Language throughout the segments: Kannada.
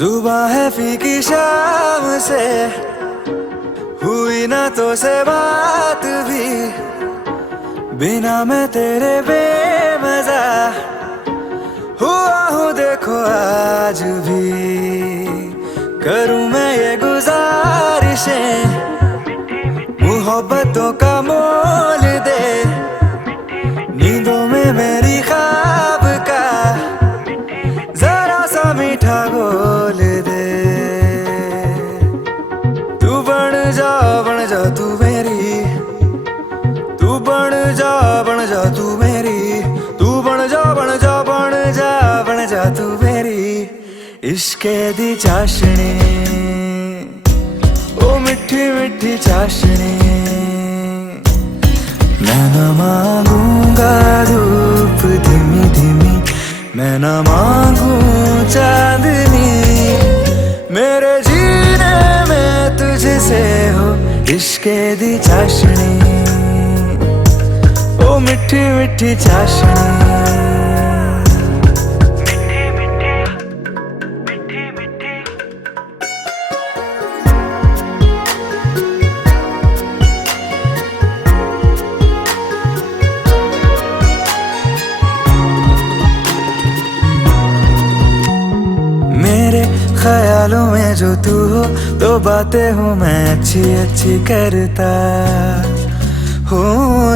जुबां है फीकी शाम से हुई ना तो से बात भी, बिना मैं तेरे बेमजा हुआ हूँ देखो आज भी। करूँ मैं ये गुजारिशें मोहब्बतों का मोल दे, नींदों में मेरी ख्वाब का जरा सा मीठा बोल दे। तू बन जा तू मेरी, तू बन जा तू मेरी, तू बन जा तू मेरी इश्के दी चाशनी। मीठी चाशनी। मैं न मांगूंगा धूप धीमी धीमी, मैं न मांगू चांदनी, मेरे जीने में तुझसे हो इश्क़े दी चाशनी, ओ मिठी मिठी चाशनी। मेरे ख्यालों में जो तू हो तो बातें हूँ मैं अच्छी अच्छी करता हो।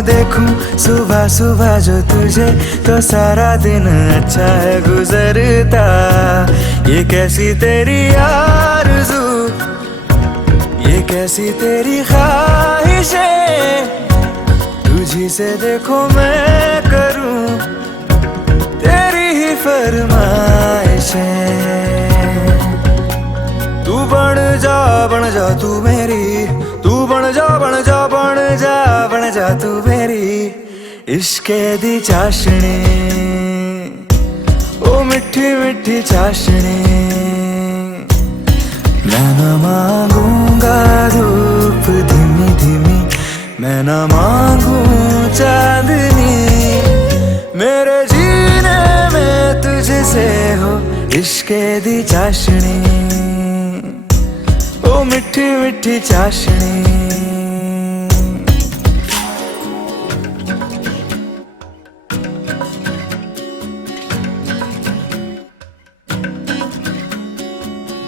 देखूं सुबह सुबह जो तुझे तो सारा दिन अच्छा है गुजरता। ये कैसी तेरी आरज़ू, ये कैसी तेरी ख्वाहिशें, तुझी से देखो मैं करूं तेरी ही फरमाइशें। तू बन जा तू मेरी, तू बन जा बन जा बन जा बन जा तू मेरी इश्क़े दी चाशनी, ओ मिठी मिठी चाशनी। मैं न मांगूंगा धूप धीमी धीमी, मैं न मांगू चांदनी, मेरे जीने में तुझसे हो इश्क़े दी चाशनी, ओ मिठी मिठी चाशनी।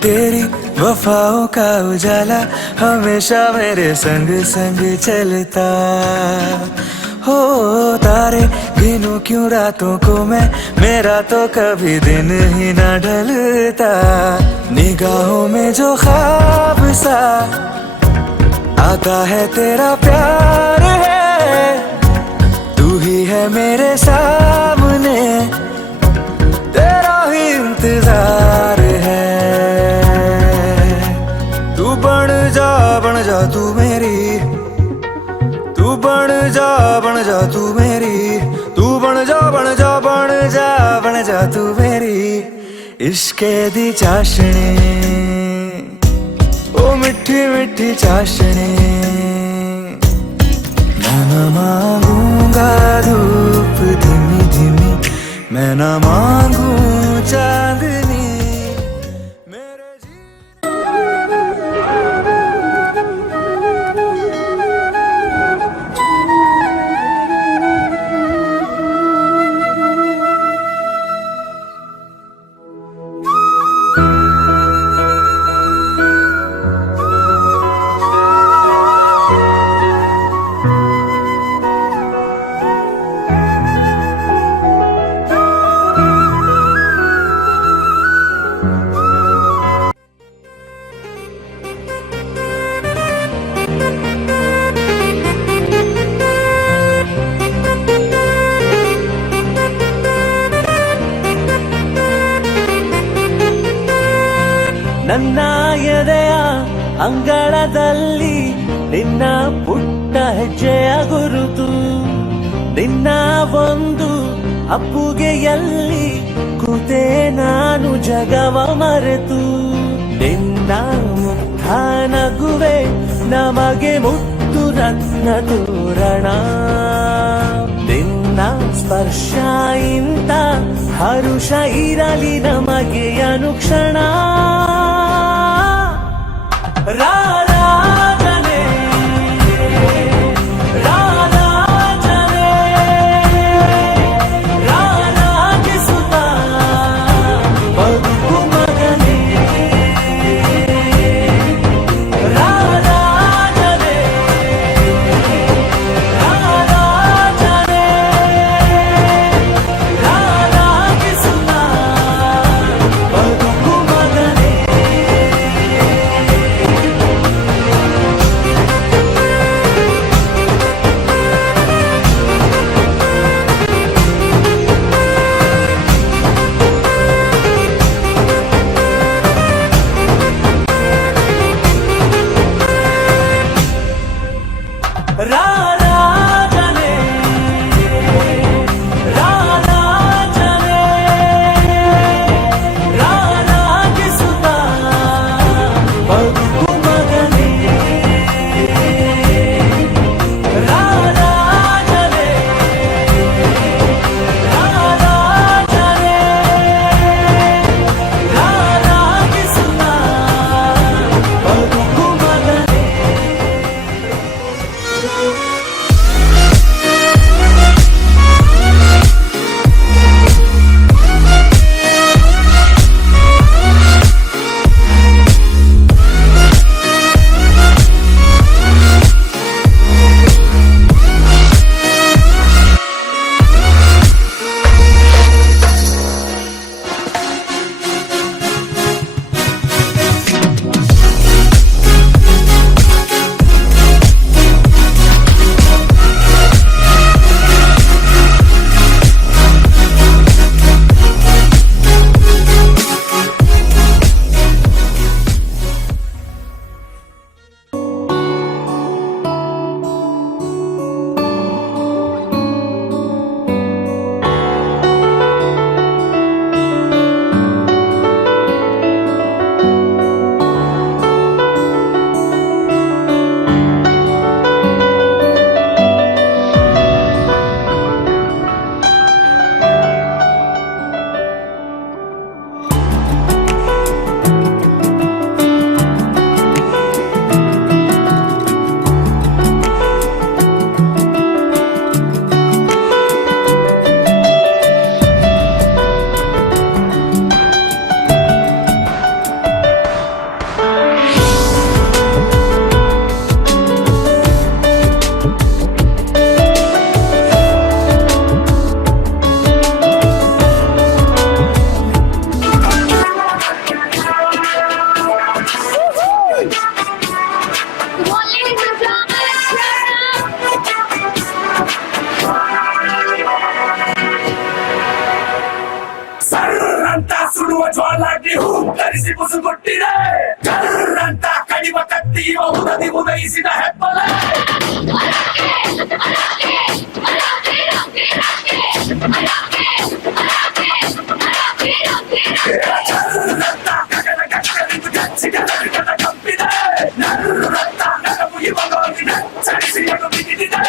तेरी वफाओं का उजाला हमेशा मेरे संग संग चलता हो। तारे गिनूं क्यों रातों को मैं, मेरा तो कभी दिन ही ना ढलता। निगाहों में जो ख्वाब सा आता है तेरा प्यार है, तू ही है मेरे सामने, तेरा ही इंतजार है। तू बन जा तू मेरी, तू बन जा तू मेरी, तू बन जा बन जा बन जा बन जा तू मेरी इश्क़े दी चाशनी, ओ मिठी मिठी चाशनी। मैं न मांगूंगा धूप धीमी धीमी, मैं न मांगू चांदनी, मेरे ನನ್ನ ಎದೆಯ ಅಂಗಳದಲ್ಲಿ ನಿನ್ನ ಪುಟ್ಟ ಹೆಜ್ಜೆಯ ಗುರುತು, ನಿನ್ನ ಒಂದು ಅಪ್ಪುಗೆಯಲ್ಲಿ ಕೂತೆ ನಾನು ಜಗವ ಮರೆತು, ನಿನ್ನ ಮುಖ ನಗುವೆ ನಮಗೆ ಮುತ್ತು ರತ್ನ ತೋರಣ, ನಿನ್ನ ಸ್ಪರ್ಶ ಇಂತ ಹರುಷ ಇರಲಿ ನಮಗೆ ಅನುಕ್ಷಣ. ರಾರಾಜನೆ ರಾರಾಜನೆ ರಾರಾಜಿಸುತ್ತ ಬದುಕು ಮಗನೇ, ರಾರಾಜನೆ ರಾರಾಜನೆ ರಾರಾಜಿಸುತ್ತ ಬದುಕು ಮಗನೇ. ಬಿಸಿ ಮುಸು ಕೊಟ್ಟಿದೆ ಕರ್ರಂತ ಕಡಿಮ ಕತ್ತಿಯುವ ಉದದಿ ಉದಯಿಸಿದ ಹೆಬ್ಬಲೆ ಕರ್ರಂತ ಕಗನ ಕಕ್ಕರಿದು ಕಚ್ಚಿದ ನಡುಕದ ಕಂಪಿದೆ ನರ್ರಂತ ನಗಮು ಇವಾಗೋಗಿದೆ ಚಳಿಸಿಯಲು ಬಿಗಿದಿದೆ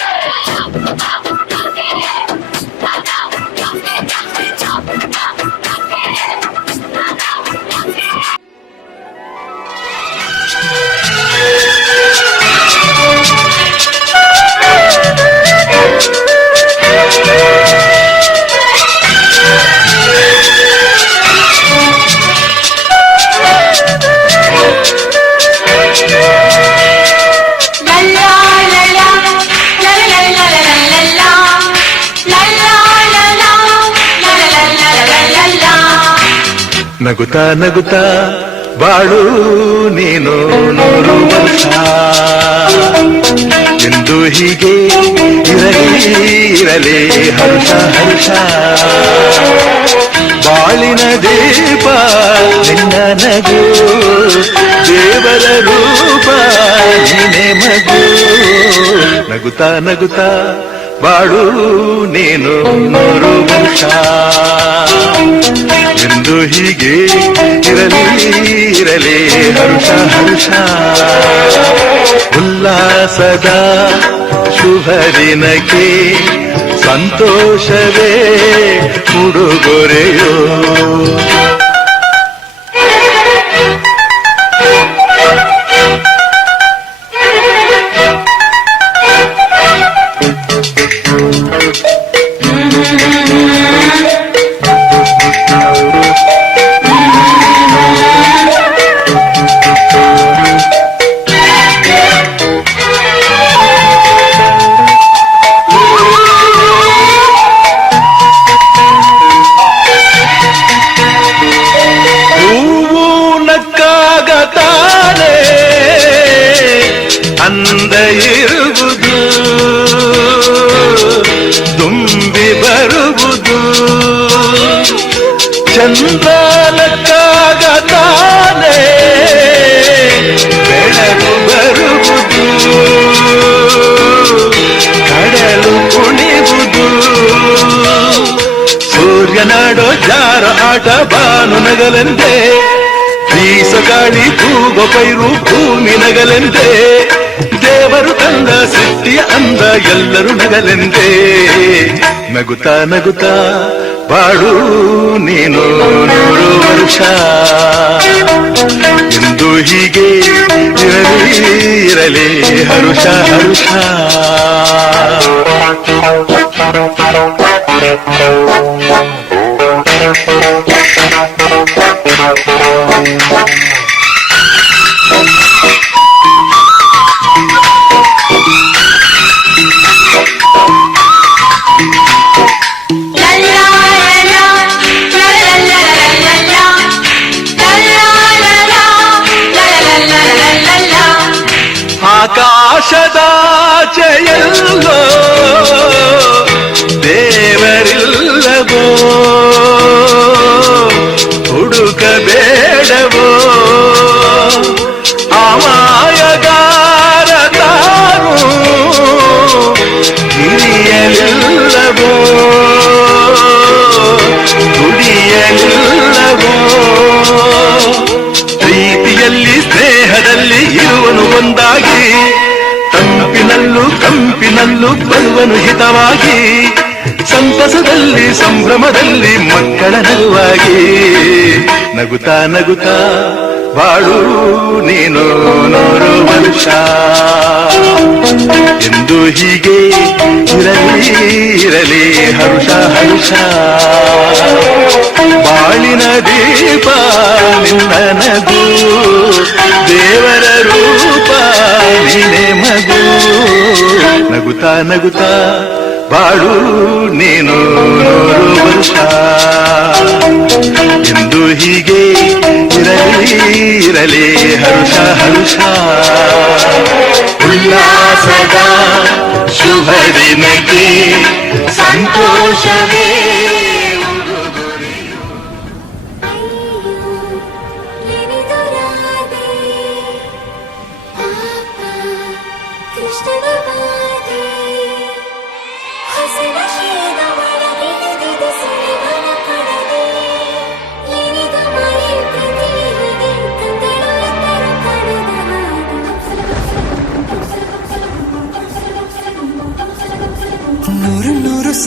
ನಗುತ್ತಾ ನಗುತ್ತಾ ಬಾಳು ನೀನು 100 ವರ್ಷ ಎಂದು ಹೀಗೆ ಇರಲಿ ಹರ್ಷ ಹರ್ಷ ಬಾಳಿನ ದೀಪ ನಿನ್ನ ನಗು ದೇವರ ರೂಪ ನೀನೆ ಮಗು ನಗುತ್ತಾ ನಗುತ್ತಾ ಬಾಳು ನೀನು 100 ವರ್ಷ ಎಂದು ಹೀಗೆ ಇರಲಿ ಹರ್ಷ ಹರ್ಷ ಉಲ್ಲಾಸದ ಶುಭ ದಿನಕ್ಕೆ ಸಂತೋಷವೇ ಉಡುಗೊರೆಯೋ ಅಂದ ಇರುವುದು ತುಂಬಿ ಬರುವುದು ಚಂದ್ರನಕ್ಕಾಗ ತಾನೇ ಬೆಳಕು ಬರುವುದು ಕಡಲು ಕುಣಿವುದು ಸೂರ್ಯನಾಡೋ ಜಾರ ಆಟ ಬಾನು ನಗಲೆಂದೇ ಬೀಸ ಗಾಳಿ ತೂಗೋ ಪೈರು ಭೂಮಿ ನಗಲೆಂದೇ ದೇವರು ತಂದ ಸೃಷ್ಟಿಯ ಅಂದ ಎಲ್ಲರೂ ನಗಲೆಂದೇ ನಗುತ್ತಾ ನಗುತ್ತಾ ಬಾಳು ನೀನು 100 ವರ್ಷ ಎಂದು ಹೀಗೆ ಇರಲಿ ಹರುಷ ಹರುಷ ಆಕಾಶದಾಚೆಯಲ್ಲೋ ದೇವರಿಲ್ಲವೋ ಹುಡುಕಬೇಡವೋ ಅಮಾಯಗಾರ ತಾನು ಹಿರಿಯಲಿಲ್ಲವೋ ದುಡಿಯಲಿಲ್ಲವೋ ಪ್ರೀತಿಯಲ್ಲಿ ಸ್ನೇಹದಲ್ಲಿ ಇರುವನು ಒಂದಾಗಿ ತಂಪಿನಲ್ಲೂ ಕಂಪಿನಲ್ಲೂ ಬರುವನು ಹಿತವಾಗಿ ಸಂತಸದಲ್ಲಿ ಸಂಭ್ರಮದಲ್ಲಿ ಮಕ್ಕಳ ನಗುವಾಗಿ ನಗುತ್ತಾ ನಗುತ್ತಾ ಬಾಳು ನೀನು 100 ವರ್ಷ ಎಂದು ಹೀಗೆ ಇರಲಿ ಹರ್ಷ ಹರ್ಷ ಬಾಳಿನ ದೀಪ ನಿನ್ನ ನಗು ದೇವರ ರೂಪ ನೀನೆ ಮಗು ನಗುತ್ತಾ ನಗುತ್ತಾ ಬಾಳು ನೀನು 100 ವರ್ಷ ಎಂದು ಹೀಗೆ ಇರಲಿ ಹರ್ಷ ಹರ್ಷ ಉಲ್ಲಾಸದ ಶುಭ ದಿನಕ್ಕೆ ಸಂತೋಷವೇ ಅಯ್ಯೋ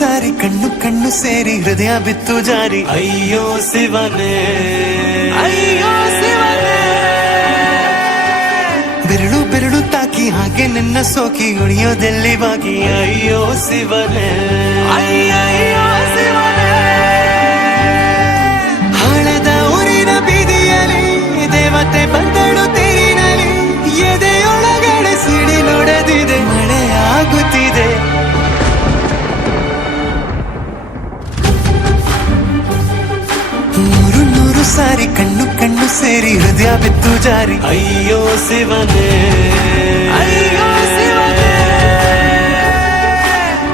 ಸಾರಿ ಕಣ್ಣು ಕಣ್ಣು ಸೇರಿ ಹೃದಯ ಬಿತ್ತು ಜಾರಿ ಅಯ್ಯೋ ಶಿವನೇ ಅಯ್ಯೋ ಶಿವನೇ ಬೆರಳು ಬೆರಳು ತಾಕಿ ಹಾಗೆ ನಿನ್ನ ಸೋಕಿ ಉಳಿಯೋದೆಲ್ಲಿ ಬಾಕಿ ಅಯ್ಯೋ ಶಿವನೇ ಅಯ್ಯಯ್ಯೋ ಶಿವನೇ ಹಾಳದ ಊರಿನ ಬೀದಿಯಲ್ಲಿ ದೇವತೆ ಬಂದಳು ತೇರಿನಲ್ಲಿ ಎದೆಯೊಳಗಡೆ ಸಿಡಿ ನೋಡದಿದೆ ಮಳೆ ಆಗುತ್ತಿದೆ ನೂರು ನೂರು ಸಾರಿ ಕಣ್ಣು ಕಣ್ಣು ಸೇರಿ ಹೃದಯ ಬಿತ್ತು ಜಾರಿ ಅಯ್ಯೋ ಶಿವನೇ ಅಯ್ಯೋ ಶಿವನೇ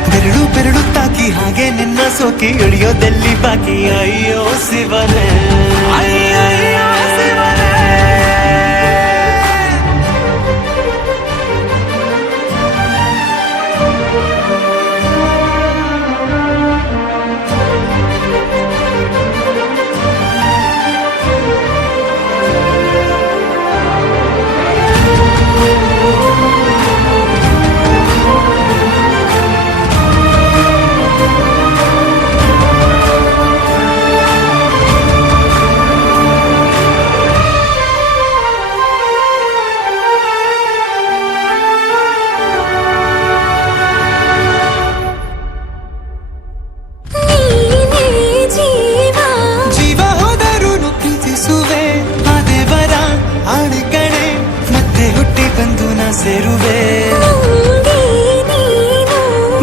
ಬೆರಳು ಬೆರಳು ತಾಕಿ ಹಾಗೆ ನಿನ್ನ ಸೋಕಿ ಇಳಿಯೋದೆಲ್ಲಿ ಬಾಕಿ ಅಯ್ಯೋ ಶಿವನೇ ಅಯ್ಯಯ್ಯೋ ಶಿವನೇ ಸೇರುವೆ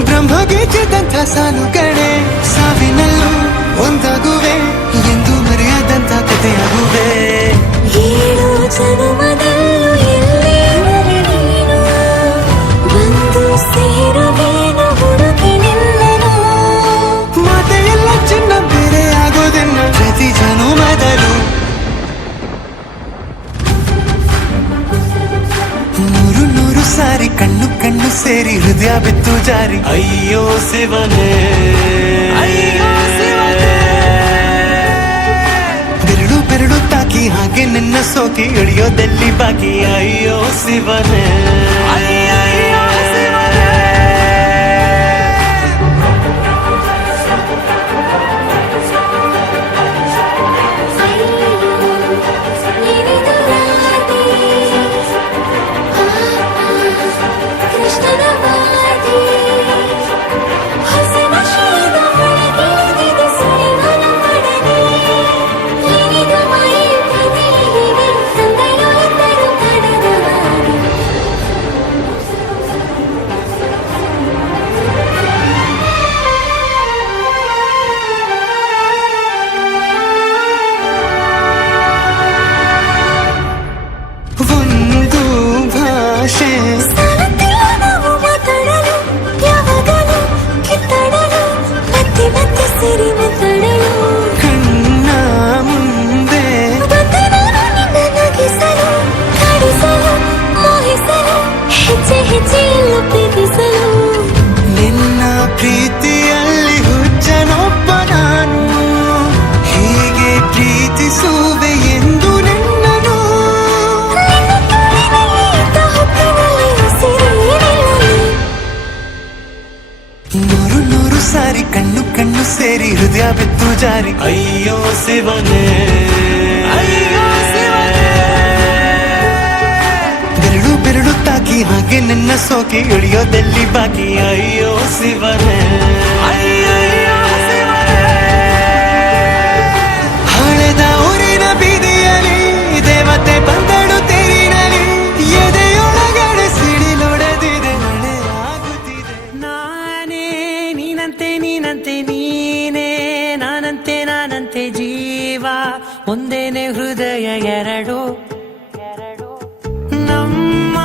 ಬ್ರಹ್ಮಗೆ ಗೆದ್ದಂಥ ಸಾಲು ಕಣೆ ಸಾವಿನಲ್ಲೂ ಒಂದಾಗುವೆ ಎಂದು ಮರೆಯದಂಥ ಕಥೆಯಾಗುವೆ ಏಳು ಜನುಮದಲ್ಲೂ ಎಲ್ಲೇ ನೀನು ಬಂದು ಸೇರುವೇನು ಹುಡುಕಿ ನಿಲ್ಲನು ಮಾತೆಯೆಲ್ಲ ಚಿನ್ನ ಬೇರೆ ಆಗೋದನ್ನ ಪ್ರತಿ ಜನುಮದಲ್ಲೂ ನೂರು ನೂರು ಸಾರಿ ಕಣ್ಣು ಕಣ್ಣು ಸೇರಿ ಹೃದಯ ಬಿತ್ತು ಜಾರಿ ಅಯ್ಯೋ ಶಿವನೇ ಅಯ್ಯೋ ಶಿವನೇ ಬೆರಳು ಬೆರಳು ತಾಕಿ ಹಾಗೆ ನಿನ್ನ ಸೋಕಿ ಇಳಿಯೋದೆಲ್ಲಿ ಬಾಕಿ ಅಯ್ಯೋ ಶಿವನೇ ಅಯ್ಯಯ್ಯೋ ಶಿವನೇ ಕೃಷ್ಣನ ಬಾದಿ ಹಸಿನ ಶೀಲ ಹೊರಗಿಳಿದಿದೆ ಸುರಿವನ ಪಡನೆ ಏನಿದು ಮಾಯೆ ಪ್ರತಿಯಿದೆ ತಂದೆಯೋ ಇದ್ದರು ಕಡದ ಬಾಡಿ ಒಂದು ಭಾಷೆ ಸಾಲುತ್ತಿಲ್ಲ ನಾವು ಮಾತಾಡಲು ಯಾವಾಗಲೂ ಕಿತ್ತಾಡಲು ಮತ್ತೆ ಮತ್ತೆ ಸೇರಿ ಮಾತಾಡಲು ಕಣ್ಣ ಮುಂದೆ ಬಂದೆ ನಾನು ನಿನ್ನ ನಗಿಸಲು ಕಾಡಿಸಲು ಮೋಹಿಸಲು ಹೆಜ್ಜೆ ಹೆಜ್ಜೆಯೆಲ್ಲ ಪ್ರೀತಿಸಲು ನಿನ್ನ ಪ್ರೀತಿಯಲ್ಲಿ ಹುಚ್ಚನೊಬ್ಬ ನಾನು ಹೀಗೆ ಪ್ರೀತಿಸುವೆ ಎಂದು ನಿನ್ನನು ನಿನ್ನ ತೋಳಿನಲ್ಲಿ ಇದ್ದ ಹೊತ್ತಿನಲ್ಲಿ ಉಸಿರೇ ನಿಲ್ಲಲಿ ನೂರು ನೂರು ಸಾರಿ ಕಣ್ಣು ಕಣ್ಣು ಸೇರಿ ಹೃದಯ ಬಿತ್ತು ಜಾರಿ ಅಯ್ಯೋ ಶಿವನೇ ಅಯ್ಯೋ ಶಿವನೇ ಬೆರಳು ಬೆರಳು ತಾಕಿ ಹಾಗೆ ನಿನ್ನ ಸೋಕಿ ಇಳಿಯೋದೆಲ್ಲಿ ಬಾಕಿ ಅಯ್ಯೋ ಶಿವನೇ ಅಯ್ಯಯ್ಯೋ ಶಿವನೇ ಹಾಳೆದ ಊರಿನ ಬೀದಿಯಲ್ಲಿ ದೇವತೆ ಬಂದಳು ತೇರಿನಲ್ಲಿ ಎದೆಯೊಳಗಡೆ ಸಿಡಿಲೊಡೆದಿದೆ ಮಳೆ ಆಗುತ್ತಿದೆ ನಾನೇ ನೀನಂತೆ ನೀನಂತೆ ನೀನೇ ನಾನಂತೆ ನಾನಂತೆ ಜೀವ ಒಂದೇನೆ ಹೃದಯ ಎರಡು ನಮ್ಮ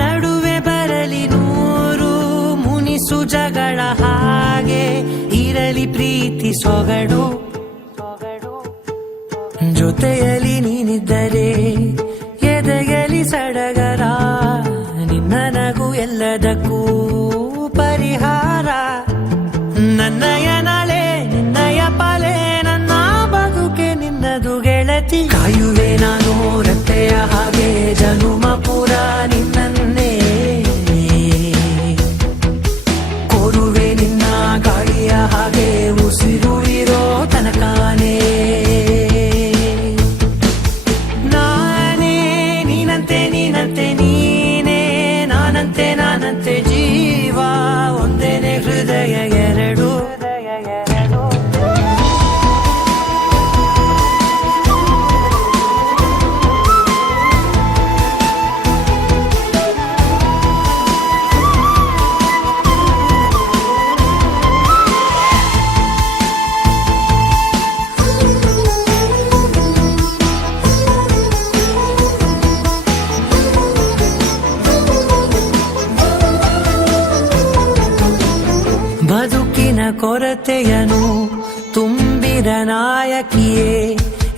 ನಡುವೆ ಬರಲಿ ನೂರು ಮುನಿಸು ಜಗಳ ಹಾಗೆ ಇರಲಿ ಪ್ರೀತಿ ಸೊಗಡು ಜೊತೆಯಲ್ಲಿ ನೀನಿದ್ದರೆ ಎದೆಯಲಿ ಸಡಗರ ನಿನ್ನ ನಗು ಎಲ್ಲದಕ್ಕೂ ಪರಿಹಾರ ನನ್ನಯ ನಾಳೆ ನಿನ್ನಯ ಪಾಲೆ ನನ್ನ ಬದುಕೆ ನಿನ್ನದು ಗೆಳತಿ ಕಾಯುವೆ ನಾನು ರತ್ತೆಯ ಹಾಗೆ ಜನುಮ ಪುರ ನಿನ್ನನ್ನೇ ಕೋರುವೆ ನಿನ್ನ ಗಾಳಿಯ ಕೊರತೆಯನು ತುಂಬಿರ ನಾಯಕಿಯೇ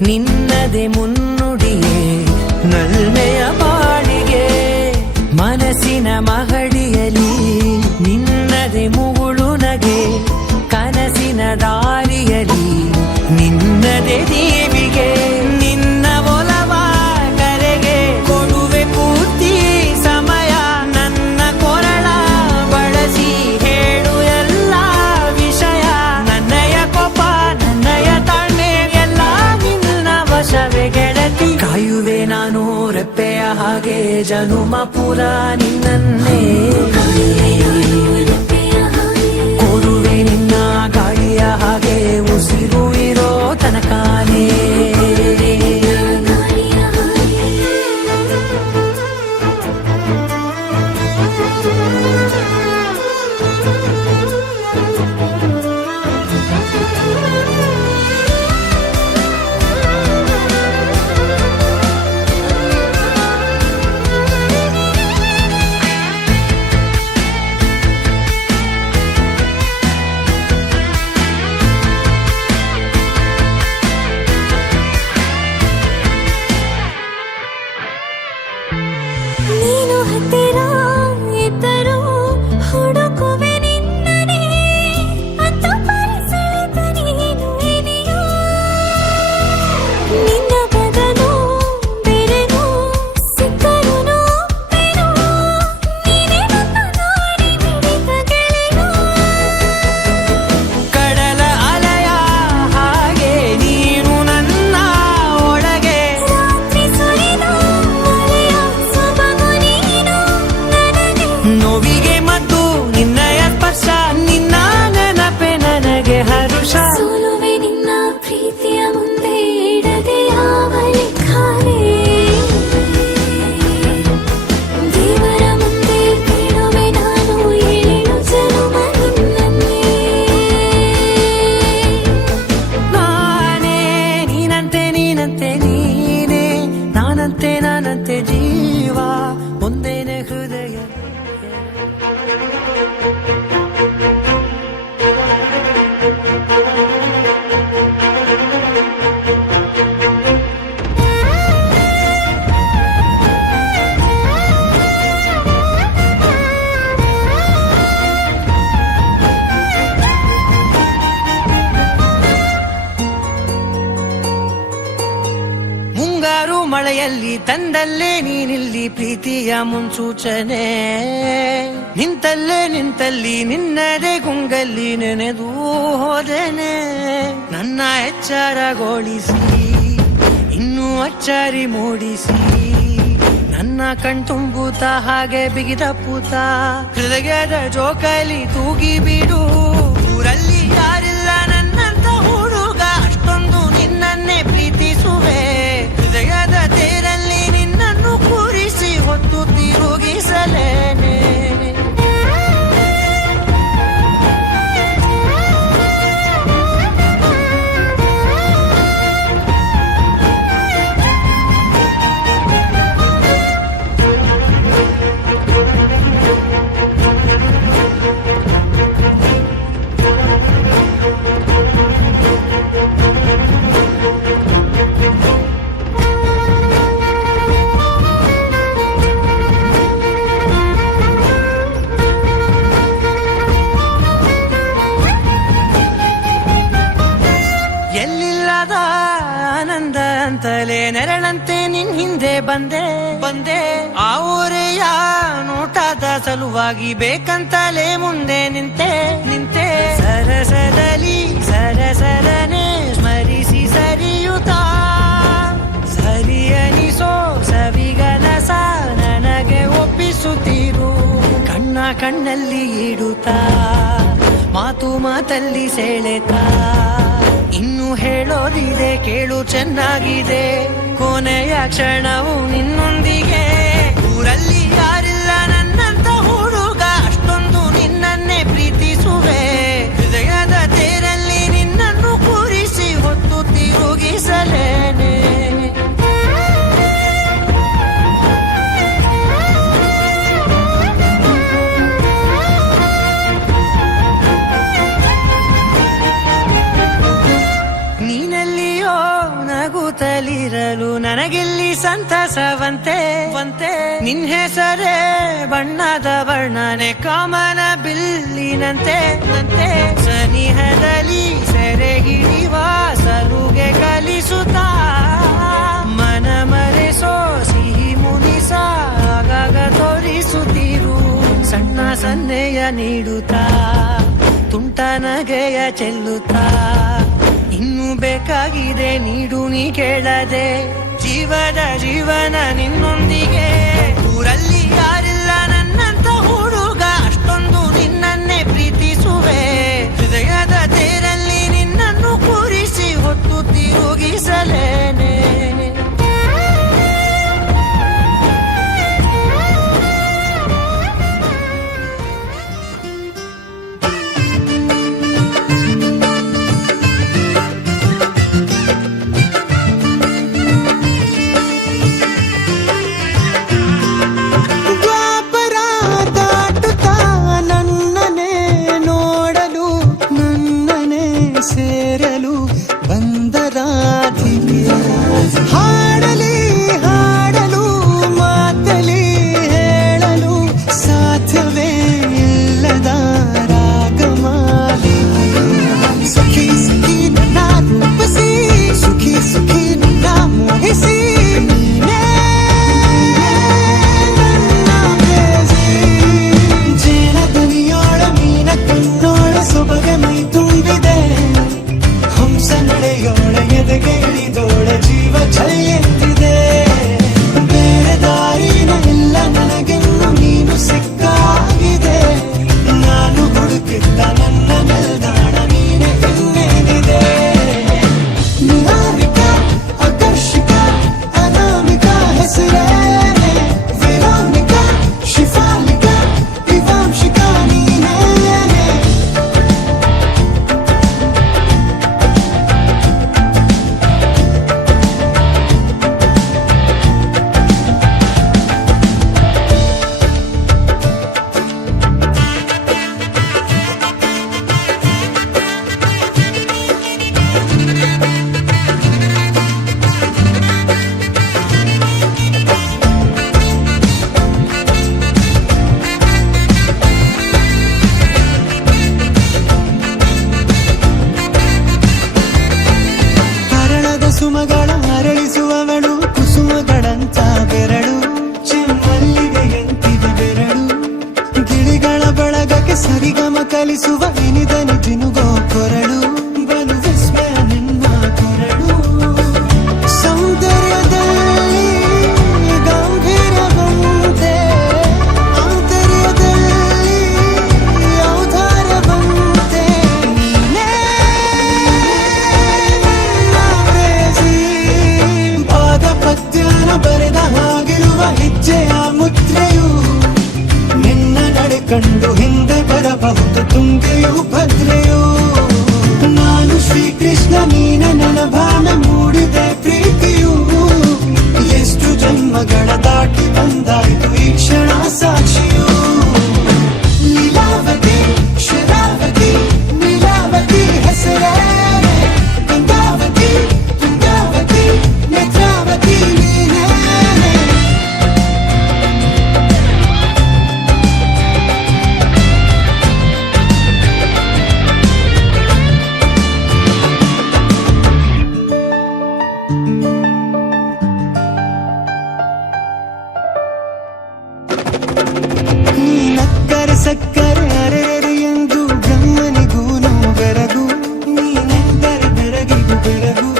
ನಿನ್ನದೆ ಮುನ್ನುಡಿಯೇ ನಲ್ಮೆಯ ಬಾಳಿಗೆ ಮನಸ್ಸಿನ ಮಹಡಿಯಲಿ ನಿನ್ನದೆ ಮುಗುಳು ನಗೆ ಕನಸಿನ ದಾರಿಯಲಿ ನಿನ್ನದೆ ದೇವಿಗೆ ನಿನ್ನ ಒಲವ ಕರೆಗೆ ಕೊಡುವೆ ಪೂರ್ತಿ ಸಮಯ ನನ್ನ ಕೊರಳ ಬಳಸಿ ಹೇಳು ಎಲ್ಲ ವಿಷಯ ನನ್ನಯ ಕೋಪ ನನ್ನಯ ತಾಳ್ಮೆ ಎಲ್ಲ ನಿನ್ನ ವಶವೇ ಗೆಳತಿ ಕಾಯುವೆ ನಾನು ರೆಪ್ಪೆಯ ಹಾಗೆ ಜನುಮ ಪುರ ನಿನ್ನನ್ನೇ ಕೋರುವೆ ನಿನ್ನ ಗಾಳಿಯ ಹಾಗೆ ಉಸಿರು ಇರೋ ತನಕಾನೇ ನೀನು ಹತ್ತಿರ ಇದ್ದರೂ ಹುಡುಕುವೆ ನಿನ್ನನೇ ಅಂತ ಪರಿಸಳಿತ ನೀನು ಇದೆಯೋ ನಿನ್ನ ಬದಲು ಬೇರೆನೋ ಸಿಕ್ಕರೂ ಬೇರೋ ನೀನೇ ನನ್ನ ದಾರಿ ಹಿಡಿದ ಗೆಳೆಯೋ ಕಡಲ ಅಲೆಯ ಹಾಗೆ ನೀನು ನನ್ನ ಒಳಗೆ ರಾತ್ರಿ ಸುರಿದ ಮಳೆಯ ಸೊಬಗು ನೀನು ನನಗೆ ನೋವಿಗೆ ಮತ್ತು ನಿನ್ನಯ ಸ್ಪರ್ಶ ನಿನ್ನ ನೆನಪೆ ನನಗೆ ಹರುಷ ಸೋಲುವೆ ನಿನ್ನ ಪ್ರೀತಿಯ ಮುಂದೆ ಇಡದೆ ಯಾವ ಲೆಕ್ಕವೇ ದೇವರ ಮುಂದೆ ಬಿಡುವೆ ನಾನು ಏಳು ಜನುಮ ನಿನ್ನನ್ನೇ ನಾನೇ ನೀನಂತೆ ನೀನಂತೆ ನೀನೇ ನಾನಂತೆ ನಾನಂತೆ ಜೀವ ಒಂದೇನೆ ಹೃದಯ ಮುಂಗಾರು ಮಳೆಯಲ್ಲಿ ತಂದಲ್ಲೇ ನೀನಿಲ್ಲಿ ಪ್ರೀತಿಯ ಮುನ್ಸೂಚನೆ ನಿಂತಲ್ಲೇ ನಿಂತಲ್ಲಿ ನಿನ್ನದೇ ಗುಂಗಲ್ಲಿ ನೆನೆದು ಹೋದೆನೆ ನನ್ನ ಎಚ್ಚರಗೊಳಿಸಿ ಇನ್ನೂ ಅಚ್ಚರಿ ಮೂಡಿಸಿ ನನ್ನ ಕಣ್ತುಂಬುತ್ತ ಹಾಗೆ ಬಿಗಿದ ಪೂತ ಹೃದಯದ ಜೋಕಾಲಿ ತೂಗಿ ಬಿಡು ಊರಲ್ಲಿ ಯಾರಿಲ್ಲ ನನ್ನಂತ ಹುಡುಗ ಅಷ್ಟೊಂದು ನಿನ್ನನ್ನೇ ಪ್ರೀತಿಸುವೆ ಹೃದಯದ ತೇರಲ್ಲಿ ನಿನ್ನನ್ನು ಕೂರಿಸಿ ಹೊತ್ತು ತಿರುಗಿಸಲೇನೆ ಎಲ್ಲಿಲ್ಲದ ಆನಂದ ಅಂತಲೇ ನೆರಳಂತೆ ನಿನ್ ಹಿಂದೆ ಬಂದೆ ಆ ಊರೆಯ ನೋಟದ ಸಲುವಾಗಿ ಬೇಕಂತಲೇ ಮುಂದೆ ನಿಂತೆ ಸರಸದಲ್ಲಿ ಸರಸರನೆ ಸ್ಮರಿಸಿ ಸರಿಯುತ್ತಾ ಸರಿಯನಿಸೋ ಸವಿಗನಸ ನನಗೆ ಒಪ್ಪಿಸುತ್ತೀರು ಕಣ್ಣಲ್ಲಿ ಇಡುತ್ತಾ ಮಾತಲ್ಲಿ ಸೆಳೆತಾ ಇನ್ನು ಹೇಳೋದಿದೆ ಕೇಳು ಚೆನ್ನಾಗಿದೆ ಕೊನೆಯ ಕ್ಷಣವು ನಿನ್ನೊಂದಿಗೆ ಊರಲ್ಲಿ ಯಾರಿಲ್ಲ ನನ್ನಂತ ಹುಡುಗ ಅಷ್ಟೊಂದು ನಿನ್ನನ್ನೇ ಪ್ರೀತಿಸುವೆ ಹೃದಯದ ತೇರಲ್ಲಿ ನಿನ್ನನ್ನು ಕೂರಿಸಿ ಹೊತ್ತು ತಿರುಗಿಸಲೇನೆ ಸಂತಸವಂತೆ ನಿನ್ ಹೆಸರೇ ಬಣ್ಣದ ವರ್ಣನೆ ಕಾಮನ ಬಿಲ್ಲಿನಂತೆ ಸನಿಹದಲ್ಲಿ ಸೆರೆ ಹಿಡಿವ ಸಲುಗೆ ಕಲಿಸುತ್ತಾ ಮನ ಮರೆಸೋ ಸಿಹಿ ಮುನಿಸ ಆಗಾಗ ತೋರಿಸುತ್ತಿರು ಸಣ್ಣ ಸನ್ನೆಯ ನೀಡುತ್ತಾ ತುಂಟ ನಗೆಯ ಚೆಲ್ಲುತ್ತಾ ಇನ್ನು ಬೇಕಾಗಿದೆ ನೀಡು ನೀ ಕೇಳದೆ ಜೀವನ ನಿನ್ನೊಂದಿಗೆ ಊರಲ್ಲಿ ಯಾರಿಲ್ಲ ನನ್ನಂತ ಹುಡುಗ ಅಷ್ಟೊಂದು ನಿನ್ನನ್ನೇ ಪ್ರೀತಿಸುವೆ ಹೃದಯದ ತೇರಲ್ಲಿ ನಿನ್ನನ್ನು ಕೂರಿಸಿ ಹೊತ್ತು ತಿರುಗಿಸಲೇನೆ ಸೇರಲು ಬಂದರಾಧಿಕೆ ಹಾಡಲು ಮಾತಲಿ ಹೇಳಲು ಸಾಧ್ಯವೇ ಇಲ್ಲದ ರಾಗಮಾಲಿ ಸುಖಿ ಸುಖಿ ನನ್ನ ರೂಪಿಸಿ ಸುಖಿ ಸುಖಿ ನನ್ನ ಮೋಹಿಸಿ ನೀನೇ ನನ್ನ ಪ್ರೇಯಸಿ ಜೇನ ದನಿಯೋಳ ಮೀನ ಕಣ್ಣೋಳ ಸೊಬಗೆ ಮೈ ತುಂಬಿದೆ ಹಂಸ ನಡೆಯೋಳ ಎದೆಗೆ ಇಳಿದೋಳ ಜೀವ ಚಲಿಯುತ್ತಿದೆ ಬೇರೆ ದಾರಿನ ಇಲ್ಲ ನನಗೆನ್ನು ನೀನು ಸಿಕ್ಕಾಗಿದೆ ನಾನು ಹುಡುಕಿದ್ದ ನನ್ನ ನಿಲ್ದಾಣ ನೀನೆ ಇನ್ನೇನಿದೆ ನಿಹಾರಿಕ ಆಕರ್ಷಿಕ ಅನಾಮಿಕ ಹೆಸರೇನೆ ವೆರೋನಿಕ ಶಿಫಾಲಿಕ ವಿವಾಂಶಿಕ ನೀನೇನೆ ಹರಳದ ಸುಮಗಳ ಅರಳಿಸುವವಳು ಕುಸುಮಗಳಂತ ಬೆರಳು ಚೆಮ್ಮಲ್ಲಿಗೆಯಂತಿದೆ ಬೆರಳು ಗಿಳಿಗಳ ಬಳಗಕ್ಕೆ ಸರಿಗಮ ಕಲಿಸುವ ಇನಿದನಿ ಜಿನುಗೋ ಕೊರಳು ಬಲು ವಿಸ್ಮಯ ನಿನ್ನ ಕೊರಳು ಸೌಂದರ್ಯದಲ್ಲಿ ಗಂಭೀರವಂತೆ ಆಂತರ್ಯದಲ್ಲಿ ಔದಾರ್ಯವಂತೆ ನೀನೇ ಪಾದ ಪದ್ಯನ ಬರೆದ ಹಾಗಿರುವ ಹೆಜ್ಜೆಯ ಮುದ್ರೆಯು ನಿನ್ನ ನಡೆ ಕಂಡು ಹಿಂದೆ ಬರಬಹುದು ತುಂಗೆಯು ಭದ್ರೆಯು ನಾನು ಶ್ರೀಕೃಷ್ಣ ನೀನೆ ನನ್ನ ಭಾವನೆ ಮೂಡಿದೆ ಪ್ರೀತಿಯು ಎಷ್ಟು ಜನ್ಮಗಳ ದಾಟಿ ಬಂದಾಯಿತು ಈ ಕ್ಷಣ ಸಾಕ್ಷಿಯು ಲೀಲಾವತಿ ಶರಾವತಿ ನೀಲಾವತಿ ಹೆಸರೇನೆ ಗಂಗಾವತಿ ತುಂಗಾವತಿ ನೇತ್ರಾವತಿ ನೀನೇನೆ ನೀನಕ್ಕರೆ ಸಕ್ಕರೆ ಅರೆರೆ ಎಂದು ಬ್ರಹ್ಮನಿಗೂ ಬೆರಗು ನೀನೆಂದರೆ ಬೆರಗಿಗೂ ಬೆರಗು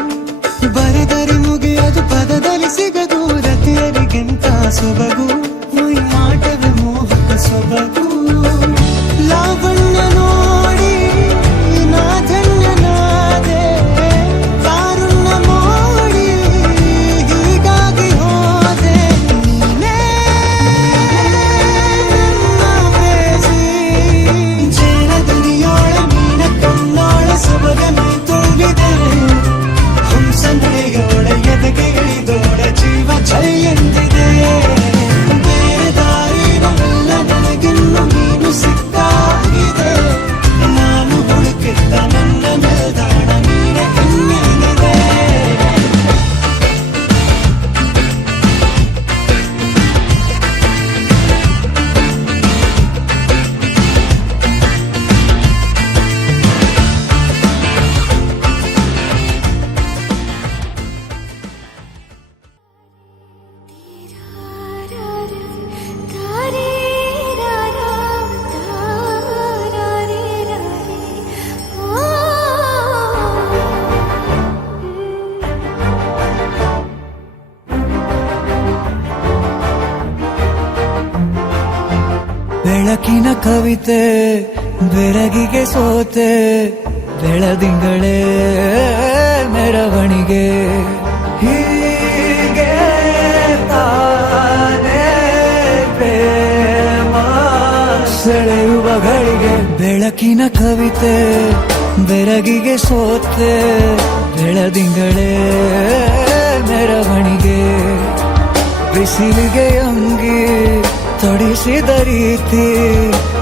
ಬರೆದರೆ ಮುಗಿಯದು ಪದದಲ್ಲಿ ಸಿಗದು ರತಿಯರಿಗಿಂತ ಸೊಬಗು ಮೈ ಮಾಟವೇ ಮೋಹಕ ಸೊಬಗು ಲಾವಣ್ಯ ನೋಡಿ ನಾ ಧನ್ಯನಾದೆ ಕಾರುಣ್ಯ ಮೋಡಿ ಹೀಗಾಗಿ ಹೋದೆ ನೀನೇ ನನ್ನ ಪ್ರೇಯಸಿ ಬೆಳಕಿನ ಕವಿತೆ ಬೆರಗಿಗೆ ಸೋತೆ ಬೆಳದಿಂಗಳೇ ಮೆರವಣಿಗೆ ಹೀಗೆ ತಾನೇ ಪ್ರೇಮ ಸೆಳೆಯುವ ಗಳಿಗೆ ಬೆಳಕಿನ ಕವಿತೆ ಬೆರಗಿಗೆ ಸೋತೆ ಬೆಳದಿಂಗಳೇ ಮೆರವಣಿಗೆ ಬಿಸಿಲಿಗೆ ಅಂಗಿ ತೊಡಿಸಿದ ರೀತಿ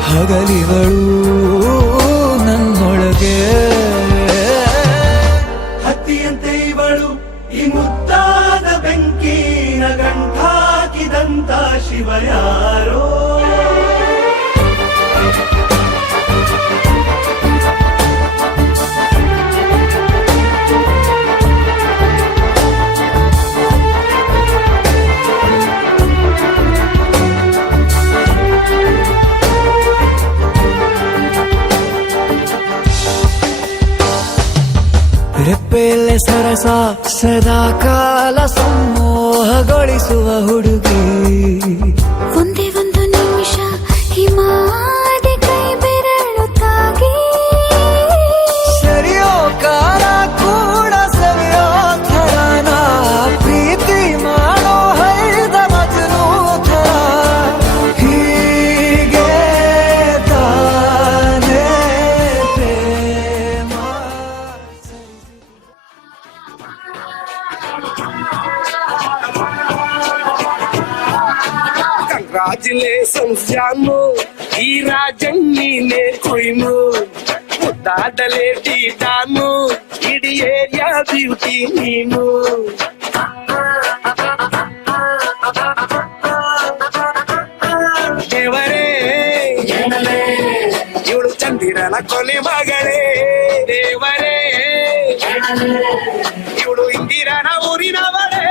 ಹಗಲಿಗಳು ನನ್ನೊಳಗೆ ಹತ್ತಿಯಂತೆ ಇವಳು ಈ ಮುದ್ದಾದ ಬೆಂಕಿನ ಗಂಟಾಕಿದಂತ ಶಿವ ಯಾರೋ ರೆಪ್ಪೆಯಲ್ಲೇ ಸರಸ ಸದಾ ಕಾಲ ಸಂಮೋಹಗೊಳಿಸುವ ಹುಡುಗಿ ಒಂದೇ ಒಂದು ನಿಮಿಷ ಹಿಮಾದಿ ಕೈ ಬೆರಳು ತಾಗಿ ಸರಿಯೋ ಕಾಲ ಕೂಡ ಸವಿಯೋ ಥರನ ಪ್ರೀತಿ ಮಾಡೋ ಹೈದ ಮಜನು ಥರ ಹೀಗೆ ತಾನೇ ಪ್ರೇಮ ಕಂಗ್ರಾಚುಲೇಷನ್ಸ್ ಜಾನು ಈ ರಾಜಣ್ಣೀನೇ ಕುಯ್ನು ಮುದ್ದಾದಲೇ ನಾನು ಇಡೀ ಏರಿಯಾ ಬ್ಯೂಟಿ ನೀನು ದೇವರೇ ಇವಳು ಚಂದಿರನ ಕೊನೆ ಮಗಳೇ ದೇವರೇ ಇವಳು ಇಂದಿರನ ಊರಿನವಳೇ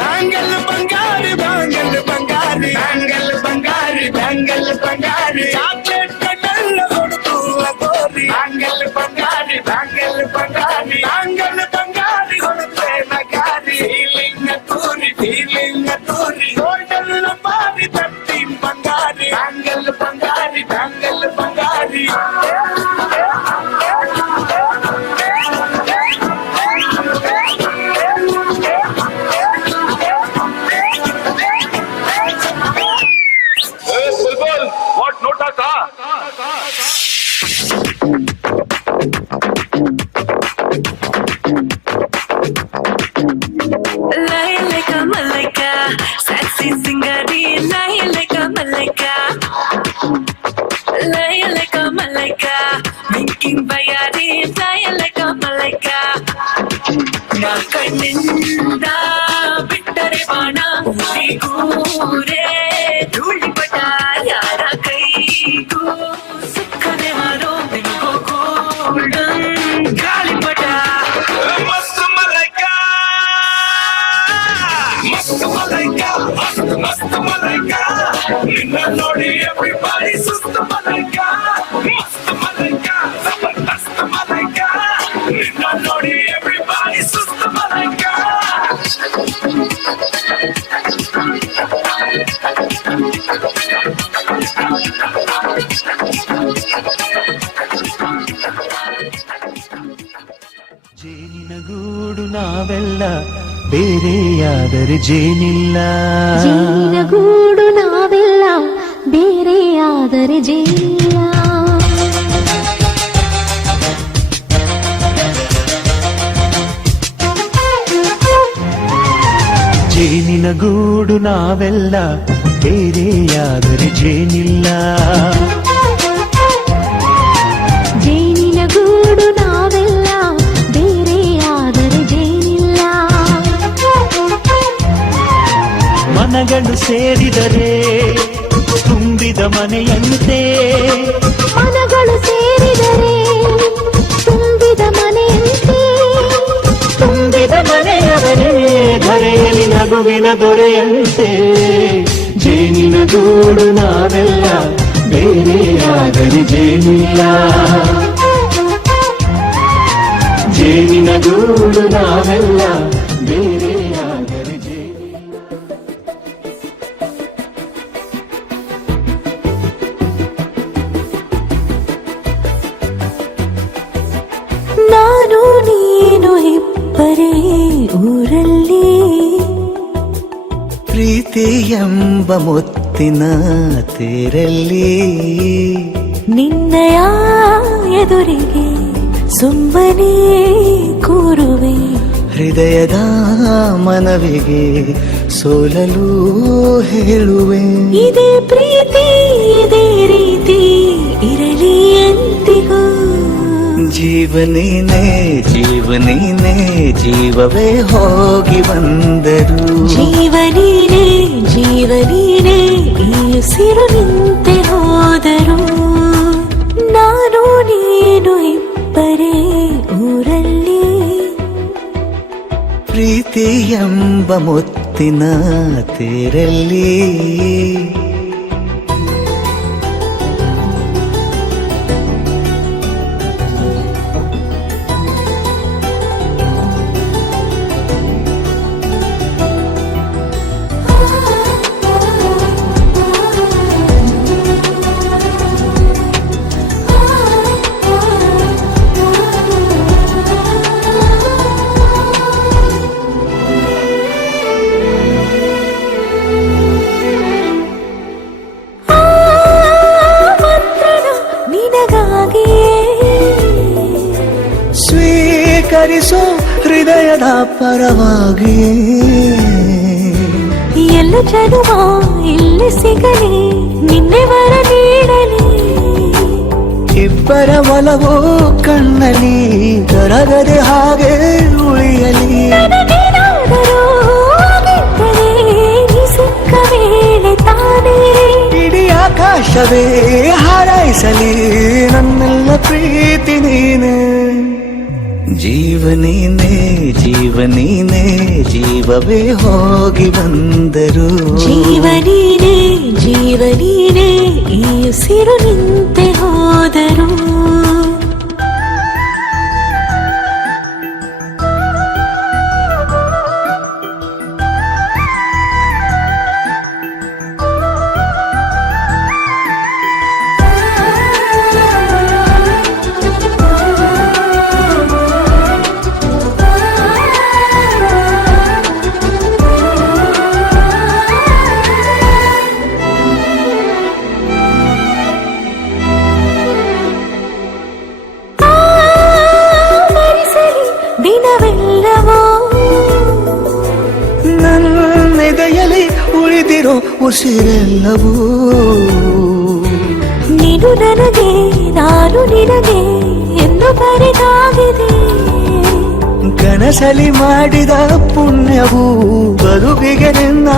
ಬ್ಯಾಂಗಲ್ ಬಂಗಾರಿ ಬ್ಯಾಂಗಲ್ ಬಂಗಾರಿ ಬ್ಯಾಂಗಲ್ ಬಂಗಾರಿ ಬ್ಯಾಂಗಲ್ ಬಂಗಾರಿ ಚಾಕ್ಲೇಟ್ ಕಣ್ಣಲ್ಲ ಹೊಡೆದು ಗೋರಿ ಬ್ಯಾಂಗಲ್ ಬಂಗಾರಿ ಬ್ಯಾಂಗಲ್ ಬಂಗಾರಿ ಬ್ಯಾಂಗಲ್ ಬಂಗಾರಿ ಹೊಡೆದ್ರೆ ನಗಾರಿ ಫೀಲಿಂಗ್ ತೂರಿ ಗೋಲ್ಡನ್ ಬಾರಿ ತರ್ತೀನ್ ಬಂಗಾರಿ bangle Bangari bangle Bangari what NOTA saw Lie like a malaika, sexy singari. Lie like a malaika, lie like a malaika. Winking bayari, lie like a malaika. Na kanninda bittare bana, ugure dhuli pata yara kaigu. Sukhade haro bingo golden gali pata. मस्त मलाइका मस्त मलाइका निನ್ನ ನೋಡಿ everybody ಸುಸ್ತ ಮಲಾइका मस्त मलाइका जबरदस्त मलाइका निನ್ನ ನೋಡಿ everybody ಸುಸ್ತ मलाइका ಜೇನಿನ ಗೂಡು ನಾವೆಲ್ಲ ಬೇರೆಯಾದರೆ ಜೇನಿಲ್ಲ ಜೇನಿನ ಗೂಡು ನಾವೆಲ್ಲ ಬೇರೆಯಾದರೆ ಜೇನಿಲ್ಲ ಜೇನಿನ ಗೂಡು ನಾವೆಲ್ಲ ಬೇರೆಯಾದರೆ ಜೇನಿಲ್ಲ ಜೇನಿನ ಗೂಡು ನಾವೆಲ್ಲ ಬೇರೆಯಾದರೆ ಜೇನಿಲ್ಲ ಮನಗಳು ಸೇರಿದರೆ ತುಂಬಿದ ಮನೆಯಂತೆ ಮನಗಳು ಸೇರಿದರೆ ತುಂಬಿದ ಮನೆಯಂತೆ ತುಂಬಿದ ಮನೆಯವರೇ ಧರೆಯಲ್ಲಿ ನಗುವಿನ ದೊರೆಯಂತೆ ಜೇನಿನ ಗೂಡು ನಾವೆಲ್ಲ ಬೇರೆಯಾದರೆ ಜೇನಿಲ್ಲ ಜೇನಿನ ಗೂಡು ನಾವೆಲ್ಲ ಬೇರೆಯಾದರೆ ಜೇನಿಲ್ಲ ಪ್ರೀತಿ ಎಂಬ ಮುತ್ತಿನ ತೇರಲ್ಲಿ ನಿನ್ನಯ ಎದುರಿಗೆ ಸುಮ್ಮನೆ ಕೂರುವೆ ಹೃದಯದ ಮನವಿಗೆ ಸೋಲಲು ಹೇಳುವೆ. ಇದೇ ಪ್ರೀತಿ ಇದೇ ರೀತಿ ಇರಲಿ ಎಂದಿಗೂ. ಜೀವನೇನೆ ಜೀವನೇನೆ ಜೀವವೇ ಹೋಗಿ ಬಂದರು. ಜೀವನೀನೇ ಜೀವನೀನೇ ಈ ಉಸಿರು ನಿಂತೆ ಹೋದರು. ನಾನು ನೀನು ಇಬ್ಬರೇ ಊರಲ್ಲಿ. ಪ್ರೀತಿ ಎಂಬ ಮುತ್ತಿನ ತೇರಲ್ಲಿ ಸ್ವೀಕರಿಸೋ ಹೃದಯದ ಪರವಾಗಿ. ಎಲ್ಲ ಜನುಮ ಇಲ್ಲಿ ಸಿಗಲಿ ನಿನ್ನೆ ವರ ನೀಡಲಿ. ಇಬ್ಬರ ಒಲವು ಕಣ್ಣಲ್ಲಿ ಕರಗದೆ ಹಾಗೆ ಉಳಿಯಲಿ. ನನಗೇನಾದರೂ ಆಗಿದ್ದರೆ ನೀ ಸಿಕ್ಕ ವೇಳೆ ತಾನೇ ಇಡೀ ಆಕಾಶವೇ ಹಾರೈಸಲಿ ನನ್ನೆಲ್ಲ ಪ್ರೀತಿ ನೀನೆ. ಜೀವನೇನೆ ಜೀವನೇನೆ ಜೀವವೇ ಹೋಗಿ ಬಂದರು. ಜೀವನೀನೇ ಜೀವನೀನೇ ಈ ಉಸಿರು ನಿಂತೆ ಹೋದರು. ದಿನವೆಲ್ಲವೋ ನನ್ನೆದೆಯಲ್ಲಿ ಉಳಿದಿರೋ ಉಸಿರೆಲ್ಲವೂ ನೀನು ನನಗೆ ನಾನು ನಿನಗೆ ಎಂದು ಬರೆದಾಗಿದೆ. ಕನಸಲಿ ಮಾಡಿದ ಪುಣ್ಯವು ಬದುಕಿಗೆ ನಿನ್ನ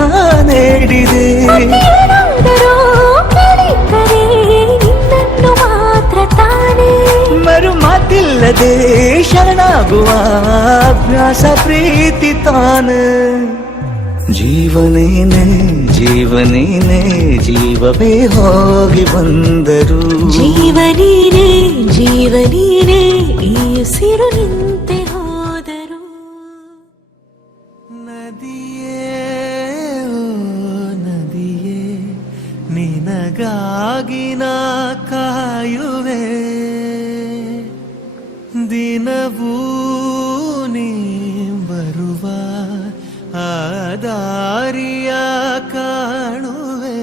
ನೀಡಿದೆ. ಏನಾದರೂ ಕೇಳಿದ್ದರೆ ನಿನ್ನನ್ನು ಮಾತ್ರ ತಾನೇ. ಮರು ಮಾತಿಲ್ಲದೆ ಶರಣಾಗುವ ಅಭ್ಯಾಸ ಪ್ರೀತಿ ತಾನ. ಜೀವನೇನೆ ಜೀವನೇನೆ ಜೀವವೇ ಹೋಗಿ ಬಂದರು. ಜೀವನೀನೇ ಜೀವನೀನೇ ಈ ಉಸಿರು ನಿಂತೆ ಹೋದರು. ನದಿಯೇ ಓ ನದಿಯೇ ನಿನಗಾಗಿ ನಾ ಕಾಯುವೆ. ದಿನವೂ ನೀ ಬರುವ ಆ ದಾರಿಯ ಕಾಣುವೆ.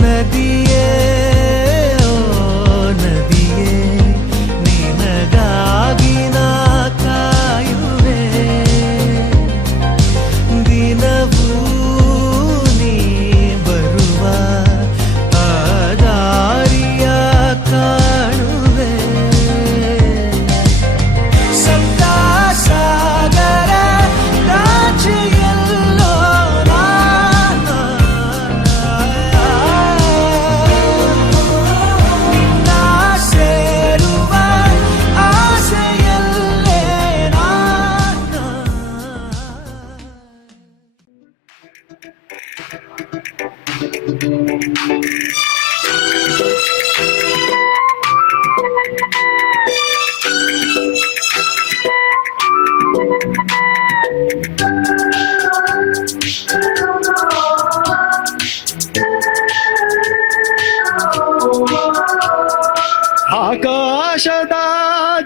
ನದಿಯೇ ಓ ನದಿಯೇ ನಿನಗಾಗಿ ನಾ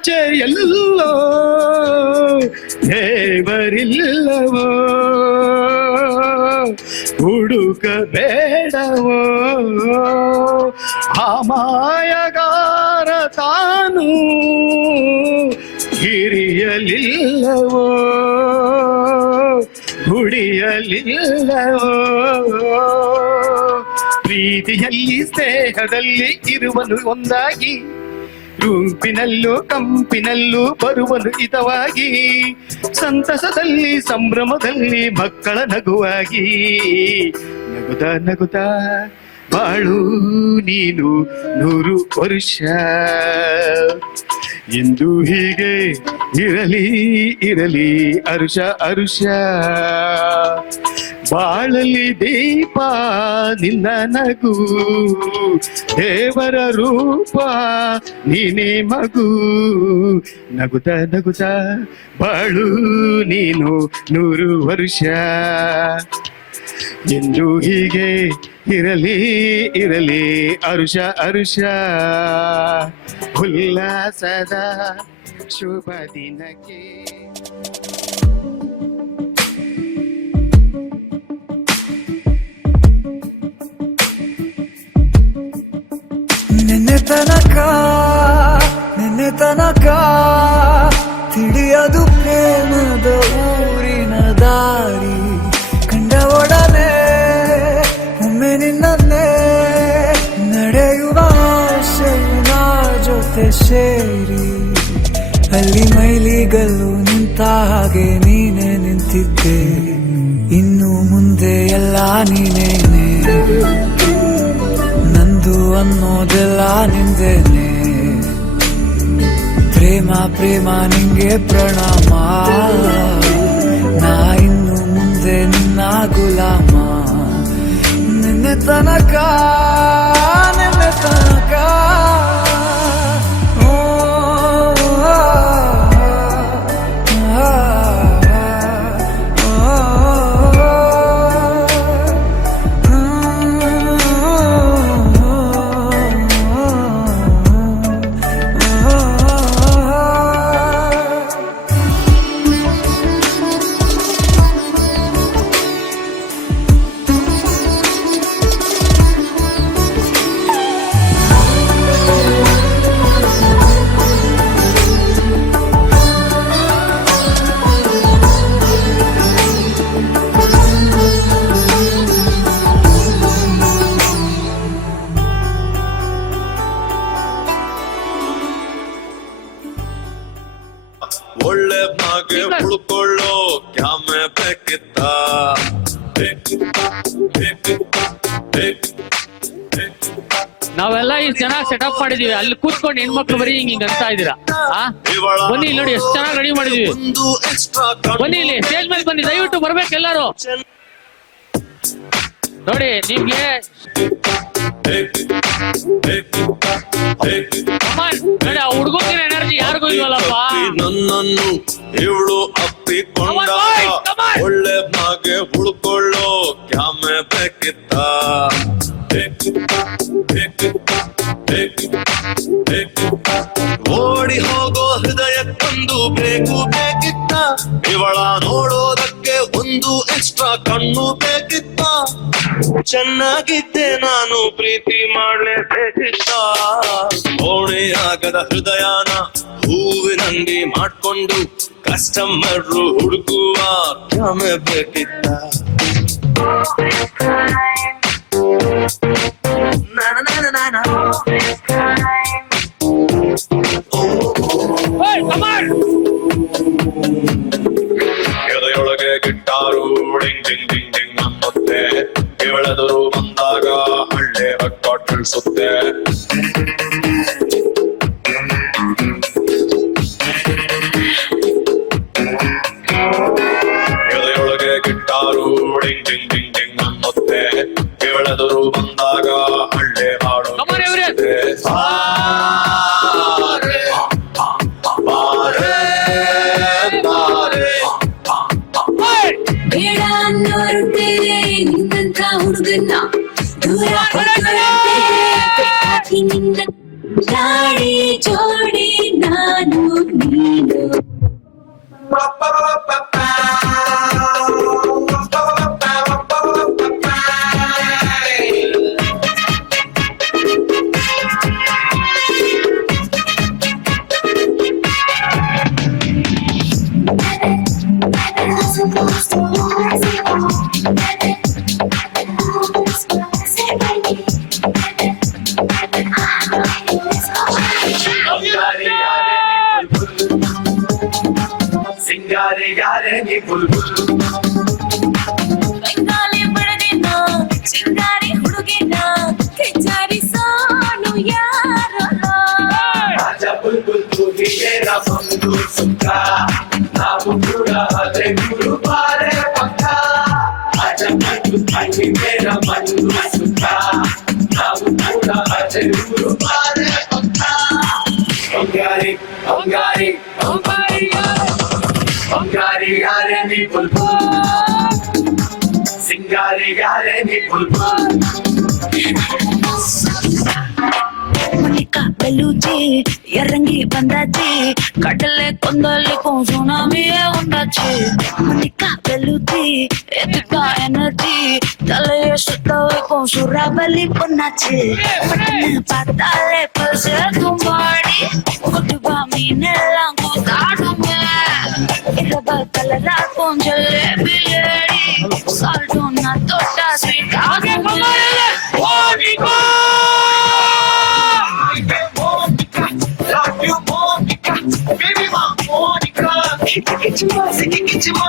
ಆಚೆ ಎಲ್ಲೋ ದೇವರಿಲ್ಲವೋ ಹುಡುಕಬೇಡವೋ ಆ ಮಾಯಗಾರ ತಾನು ಹಿರಿಯಲಿಲ್ಲವೋ ಹುಡಿಯಲಿಲ್ಲವೋ ಪ್ರೀತಿಯಲ್ಲಿ ಸ್ನೇಹದಲ್ಲಿ ಇರುವನು ಒಂದಾಗಿ ರೂಪಿನಲ್ಲೂ ಕಂಪಿನಲ್ಲೂ ಬರುವನು ಹಿತವಾಗಿ ಸಂತಸದಲ್ಲಿ ಸಂಭ್ರಮದಲ್ಲಿ ಮಕ್ಕಳ ನಗುವಾಗಿ ನಗುತ್ತಾ ನಗುತ್ತಾ ಬಾಳು ನೀನು 100 ವರ್ಷ ಎಂದು ಹೀಗೆ ಇರಲಿ ಇರಲಿ ಅರುಷ ಅರುಷ ಬಾಳಲಿ ದೀಪ ನಿನ್ನ ನಗು ದೇವರ ರೂಪ ನೀನೇ ಮಗು ನಗುತ್ತ ನಗುತ್ತ ಬಾಳು ನೀನು 100 ವರ್ಷ ಎಂದು ಹೀಗೆ ಇರಲಿ ಇರಲಿ ಅರುಷ ಅರುಷ ಉಲ್ಲಾಸದ ಶುಭ ದಿನಕ್ಕೆ ನಿನ್ನೆ ತನಕ ತಿಳಿಯದು ಪ್ರೇಮದ ಊರಿನ ದಾರಿ ಕಂಡ ಒಡನೆ ಒಮ್ಮೆ ನಿನ್ನೇ ನಡೆಯುವ ಆಸೆಯ ಜೊತೆ ಸೇರಿ ಅಲ್ಲಿ ಮೈಲಿಗಲ್ಲು ನಿಂತ ಹಾಗೆ ನೀನೆ ನಿಂತಿದ್ದೆ ಇನ್ನು ಮುಂದೆ ಎಲ್ಲ ನೀನೇನೆ ನಂದು ಅನ್ನೋದೆಲ್ಲ ನಿಂದೇನೆ ಪ್ರೇಮ ಪ್ರೇಮ ನಿಂಗೆ ಪ್ರಣಾಮ ನಾ ಇನ್ನು ಮುಂದೆ ನಿನ್ನ ಗುಲಾಮ ನಿನ್ನೆ ತನಕ ಒಳ್ಳೆ ಭಾಗ್ಯ ಉಳ್ಕೊಳ್ಳೋ ಕ್ಯಾಮೆ ಬೇಕಿತ್ತ ನಾವೆಲ್ಲ ಈಗ ಚೆನ್ನಾಗಿ ಸೆಟಪ್ ಮಾಡಿದೀವಿ ಅಲ್ಲಿ ಕೂತ್ಕೊಂಡು ಹೆಣ್ಮಕ್ಳು ಬರೀ ಹಿಂಗ್ ಅಂತ ಇದೀರಾ ಬನ್ನಿ ಇಲ್ಲಿ ನೋಡಿ ಎಷ್ಟು ಚೆನ್ನಾಗಿ ರೆಡಿ ಮಾಡಿದೀವಿ ಬನ್ನಿ ಇಲ್ಲಿ ಸ್ಟೇಜ್ ಮೇಲೆ ಬನ್ನಿ ದಯವಿಟ್ಟು ಬರ್ಬೇಕು ಎಲ್ಲಾರು ನೋಡಿ ನಿಮ್ಗೆ ನೋಡಿ ಆ ಹುಡುಗನ ಎನರ್ಜಿ ಯಾರಿಗೂ ಇಲ್ವಲ್ಲಪ್ಪ ನನ್ನನ್ನು ಇವಳು ಅಪ್ಪಿಕೊಂಡ ಒಳ್ಳೆ ಭಾಗ್ಯ ಉಳ್ಕೊಳ್ಳೋ ಕ್ಯಾಮೆ ಬೇಕಿತ್ತ ಓಡಿ ಹೋಗೋ ಹೃದಯಕ್ಕೊಂದು ಬೇಕು ಬೇಕಿತ್ತ ಇವಳ ನೋಡೋದಕ್ಕೆ ಒಂದು ಎಕ್ಸ್ಟ್ರಾ ಕಣ್ಣು ಬೇಕಿತ್ತ ಚೆನ್ನಾಗಿದ್ದೆ ನಾನು ಪ್ರೀತಿ ಮಾಡಲೇಬೇಕಿತ್ತ ಓಣೆಯಾಗದ ಹೃದಯನ ಹೂವಿನಂಗಿ ಮಾಡ್ಕೊಂಡು ಕಸ್ಟಮರ್ ಹುಡುಕುವ ಕ್ಯಾಮೆ ಬೇಕಿತ್ತ ಎದೆಯೊಳಗೆ guitar ding ding ding ding ಅನ್ನುತ್ತೆ ಇವಳೆದುರು ಬಂದಾಗ ಹಳ್ಳೆ ರೆಕಾರ್ಡ್ ತಿಳಿಸುತ್ತೆ ಎದೆಯೊಳಗೆ guitar ding ding ding ding ಅನ್ನುತ್ತೆ ಇವಳೆದುರು ಬಂದಾಗ ಯಾರೇ ನೀ ಬುಲ್ಬುಲ್ ಬೆಂಗಾಲಿ ಬೆಳಗಿನ ಚಿಂಗಾರಿ ಹುಡುಗಿನ ಕೆಂಚಾರಿ ಸಾನು ಯಾರೋ ರಾಜ ಬುಲ್ಬುಲ್ ತೂ ಹಿ ಮೇರಾ ಬಂಧು ಸುಖ ನಾವು ಕೂಡ ಅದೇ ಗುರು ಬಾರೆ ಪಕ್ಕ ರಾಜ ಬುಲ್ಬುಲ್ ಹಿ ಮೇರಾ ಬಂಧು ಸುಖ ನಾವು ಕೂಡ ಅದೇ ಗುರು ಬಾರೆ ಪಕ್ಕ ಬಂಗಾರಿ ಬಂಗಾರಿ ಬಂಗಾರಿ ಬಂಗಾರಿ ಯಾರೇ ನೀ ಬುಲ್ಬುಲ್ ಸಿಂಗಾರಿ ಯಾರೇ ನೀ ಬುಲ್ಬುಲ್ ಮನಿಕಾ ಬೆಲೂಚಿ ಎರಂಗಿ ಬಂದಾಚಿ ಕಡಲೆ ಕೊಂದಲಿக்கும் ಸುನಾಮಿಯೇ ಉಂದಾಚಿ ಮನಿಕಾ ಬೆಲೂಚಿ ಎತ್ತಿಕ ಎನರ್ಜಿ தலைய சுத்த வைக்கும் சுறாவலி பொண்ணாச்சு பட்டுன்னு பார்த்தாலே பசு தும்பாடி கொட்டுபா மீனெல்லாம் கூத்தாடுங்க இரவ கலரா கொஞ்சம் பிள்ளடி சால்ட்டும் நான் தொட்டா ஸ்வீட் ஆகும் Love you, Monica. Baby, ma, Monica. Kichima, kichima,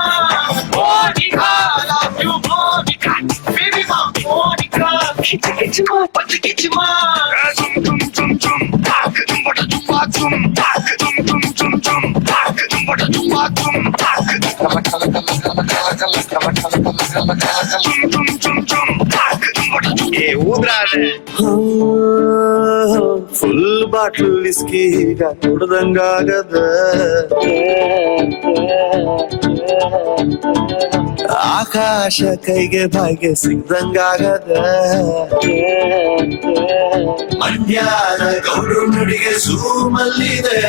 Monica. Love you, Monica. Baby, ma, Monica. Kichima, kichima. Zum zum zum zum. Tak zum bada zum ba zum. Tak zum zum zum zum. Tak zum bada zum ba zum. Tak. Kala kala kala kala kala kala kala kala kala kala kala. Zum zum zum zum. Tak zum bada zum. Ye udrale. Full bottle whisky ಈಗ ಕುಡ್ದಂಗಾಗದ ಆಕಾಶ ಕೈಗೆ ಬಾಯಿಗೆ ಸಿಗ್ದಂಗಾಗದ ಮಂಡ್ಯದ ಗೌಡು ನುಡಿಗೆ ಸೂಮಲ್ಲಿದೆ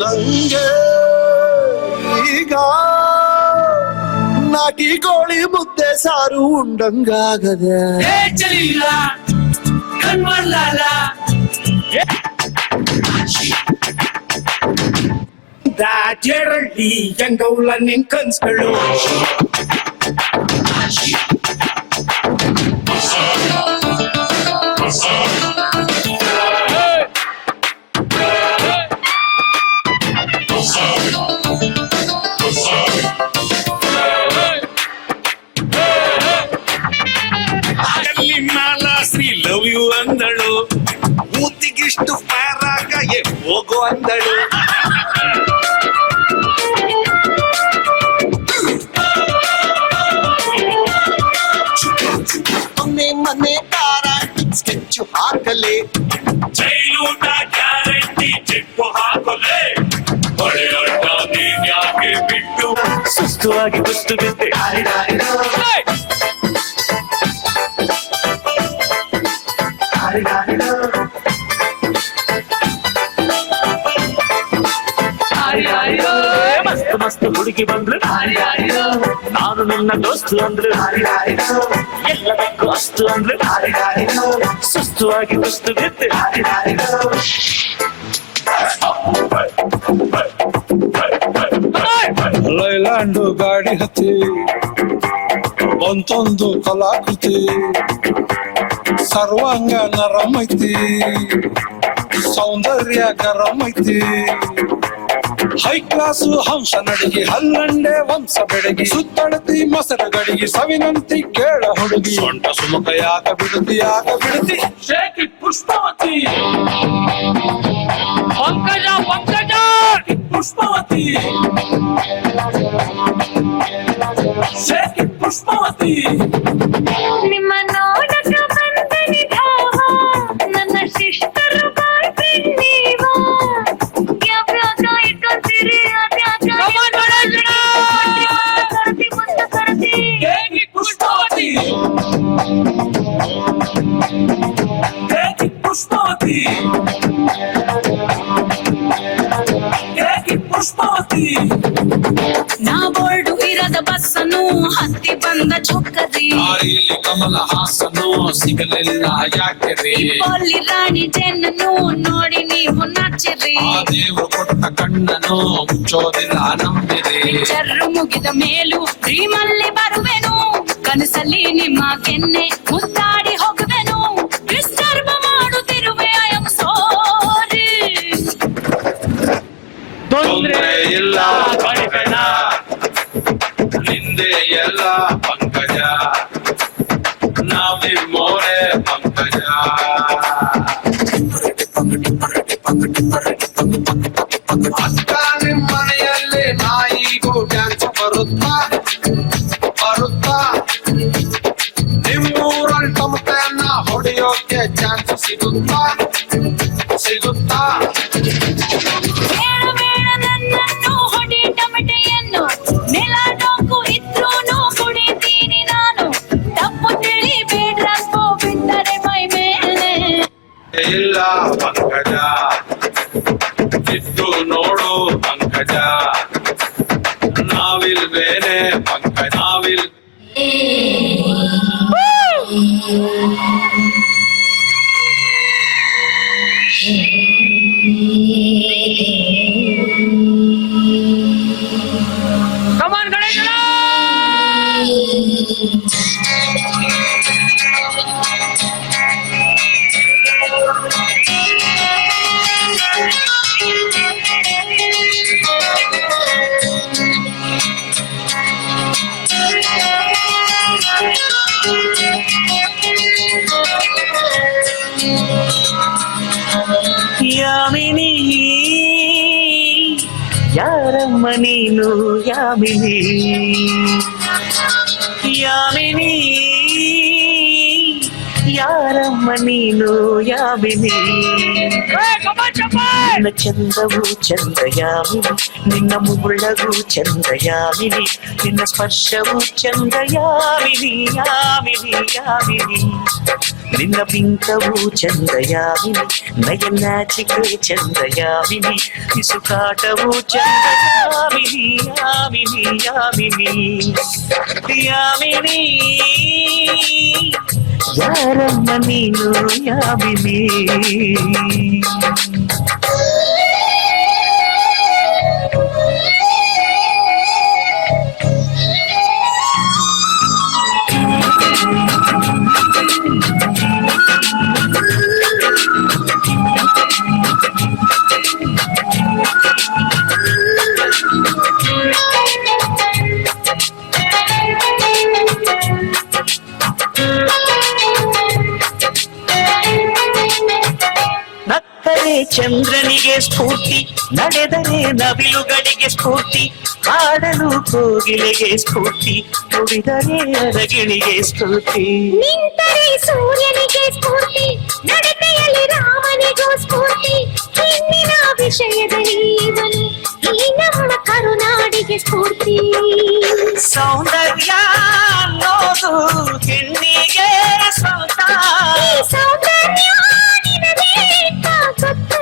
ನಂಗೆ ಈಗ ನಾಟಿ ಕೋಳಿ ಮುದ್ದೆ ಸಾರು ಉಂಡಂಗಾಗದೆ ಚಲಿಲ್ಲ ಕಣ್ಮಲ್ಲಾಲ ದಾಜರಳ್ಳಿ ಎಂಗೌಲ ನಿನ್ ಕನ್ಸ್ಗಳು ಶ್ರೀ ಲವ್ ಯು ಅಂದಳು ಮೂತಿಗಿಷ್ಟು ಪಾರಾಗ ಹೋಗು ಅಂದಳು ಮನೆ ಮನೆ ಕಾರ ಸ್ಕೆಚ್ ಹಾಕಲೆ ಜೈಲೂಟ ಗ್ಯಾರಂಟಿ ಚೆಕ್ಕು ಹಾಕಲೆ ಹೊಡೆಯೊಡ್ಡ ನೀನ್ ಯಾಕೆ ಬಿಟ್ಟು ಸುಸ್ತುವಾಗಿ ಕುಸ್ತು ಬಿದ್ದೆ ಮಸ್ತ್ ಮಸ್ತ್ ಹುಡುಗಿ ಬಂದ್ರು ನಾನು ನನ್ನ ದೋಸ್ತು ಅಂದ್ರು ಎಲ್ಲದಕ್ಕೂ ಅಷ್ಟು ಅಂದ್ರು ಸುಸ್ತು ಆಗಿ ಕುಸ್ತು ಬಿದ್ದೆ ಲೈಲ್ಯಾಂಡ್ ಗಾಡಿ ಹತ್ತಿ ಒಂದೊಂದು ಕಲಾಕೃತಿ ಸರ್ವಾಂಗ ನರಮೈತಿ ಸೌಂದರ್ಯ ಗರಮೈತಿ ಹೈ ಕ್ಲಾಸು ಹಂಸ ನಡಿಗೆ ಹಲ್ಲಂಡೆ ವಂಶ ಬೆಡಗಿ ಸುತ್ತಳತಿ ಮೊಸರು ಗಡಿಗೆ ಸವಿನಂತಿ ಕೇಳ ಹುಡುಗಿ ಸೊಂಟ ಸುಮುಖ ಯಾಕ ಬಿಡುತ್ತಿ ಶೇಖಿ ಪುಷ್ಪವತಿ ಪಂಕಜ ಪುಷ್ಪವತಿ ಶೇಖಿ ಪುಷ್ಪವತಿ ನಿಮ್ಮ ನೋಡಕ ಬಂದನಿ ಭಾವ ನನ್ನ ಶಿಷ್ಟರು ಬಾಯ್ಬಿಡ್ ನೀವ ಯಾವ್ಯಾಕ ಇಟ್ಕೊಂತೀರಿ ಅದ್ಯಾಕ ಕರತಿ ಶೇಖಿ ಪುಷ್ಪವತಿ ಶೇಖಿ ಪುಷ್ಪವತಿ ಶೇಖಿ ಪುಷ್ಪವತಿ ನಾ ಬೋರ್ಡು ಇರದ ಬಸ್ಸನ್ನು ಹತ್ತಿ ಬಂದ ಚೊಕ್ಕದಿ ದಾರಿಲಿ ಕಮಲ ಹಾಸನು ಸಿಗಲಿಲ್ಲ ಯಾಕೆ ಪೊಲ್ಲಿ ರಾಣಿ ಜೆನ್ನನ್ನು ನೋಡಿ ನೀವು ನಾಚಿರಿ ಆ ದೇವರು ಕೊಟ್ಟ ಕಣ್ಣನು ಮುಚ್ಚೋದಿಲ್ಲ ನಂಬಿರಿ ಚರ್ರು ಮುಗಿದ ಮೇಲೂ ಡ್ರೀಮಲ್ಲಿ ಬರುವೆನು ಕನಸಲ್ಲಿ ನಿಮ್ಮ ಕೆನ್ನೆ ಮುತ್ತಾಡಿ ಹೋಗುವೆನು ಡಿಸ್ಟರ್ಬ್ ಮಾಡುತ್ತಿರುವೆ ಐ ಆಮ್ ಸಾರಿ ಅಕ್ಕ ನಿಮ್ಮ ಮನೆಯಲ್ಲಿ ನಾಯಿಗೂ ಡ್ಯಾನ್ಸ್ ಬರುತ್ತಾ ಬರುತ್ತಾ ನಿಮ್ಮೂರಲ್ಲಿ ತಮಟೆಯನ್ನ ಹೊಡೆಯೋಕೆ ಚಾನ್ಸ್ ಸಿಗುತ್ತಾ ಸಿಗುತ್ತಾ ಬೇಡ ಬೇಡ ನನ್ನನ್ನು ಹೊಡಿ ಟಮಟೆಯನ್ನು ನೆಲ ಡೊಂಕು ಇದ್ರೂನು ಕುಡಿತೀನಿ ನಾನು ತಪ್ಪು ತಿಳಿಬೇಡ್ರಪ್ಪೋ ಬಿಟ್ಟರೆ ಮೈ ಮೇಲೆ ಇಲ್ಲ ಪಂಕಜ ಇದ್ದು ನೋಡು ಪಂಕಜ ನಾವಿಲ್ವೇನೆ ಪಂಕಜ ನಾವಿಲ್ ಕಮಾನ್ ಗಣೇಶ ಯಾಮಿನಿ ಯಾರಮ್ಮ ನೀನು ಯಾಮಿನಿ ಯಾಮಿನಿ ಯಾರಮ್ಮ ನೀನು ಯಾಮಿನಿ ನಿನ್ನ ಚಂದವು ಚಂದ ಯಾಮಿನಿ ನಿನ್ನ ಮುಗುಳಗೂ ಚಂದ ಯಾಮಿನಿ ನಿನ್ನ ಸ್ಪರ್ಶವು ಚಂದ ಯಾಮಿನಿ ಯಾಮಿನಿ ಯಾಮಿನಿ ನಿನ್ನ ಬಿಂಕವು ಚಂದ ಯಾಮಿನಿ ನಯನಾಚಿಕೆ ಚಂದ ಯಾಮಿನಿ ಪಿಸುಕಾಟವು ಚಂದ ಯಾಮಿನಿ ಯಾಮಿನಿ ಯಾಮಿನಿ ಯಾಮಿನಿ ಯಾರಮ್ಮ ನೀನು ಯಾಮಿನಿ ನಕ್ಕರೆ ಚಂದ್ರನಿಗೆ ಸ್ಫೂರ್ತಿ ನಡೆದರೆ ನವಿಲುಗಳಿಗೆ ಸ್ಫೂರ್ತಿ ಹಾಡಲು ಕೋಗಿಲೆಗೆ ಸ್ಫೂರ್ತಿ ನುಡಿದರೆ ಅರಗಿಣಿಗೆ ಸ್ಫೂರ್ತಿ ನಿಂತರೆ ಸೂರ್ಯನಿಗೆ ಸ್ಫೂರ್ತಿ ನಡತೆಯಲ್ಲಿ ರಾಮನಿಗೂ ಸ್ಫೂರ್ತಿ ಹೆಣ್ಣಿನ ವಿಷಯದಲ್ಲಿ ಇವನು ಈ ನಮ್ಮ ಕರುನಾಡಿಗೆ ಸ್ಫೂರ್ತಿ ಸೌಂದರ್ಯ ಅನ್ನೋದು ಹೆಣ್ಣಿಗೆ ಸ್ವಂತ ಈ ಸೌಂದರ್ಯ ನಿನಗೆ ಗೊತ್ತಾ?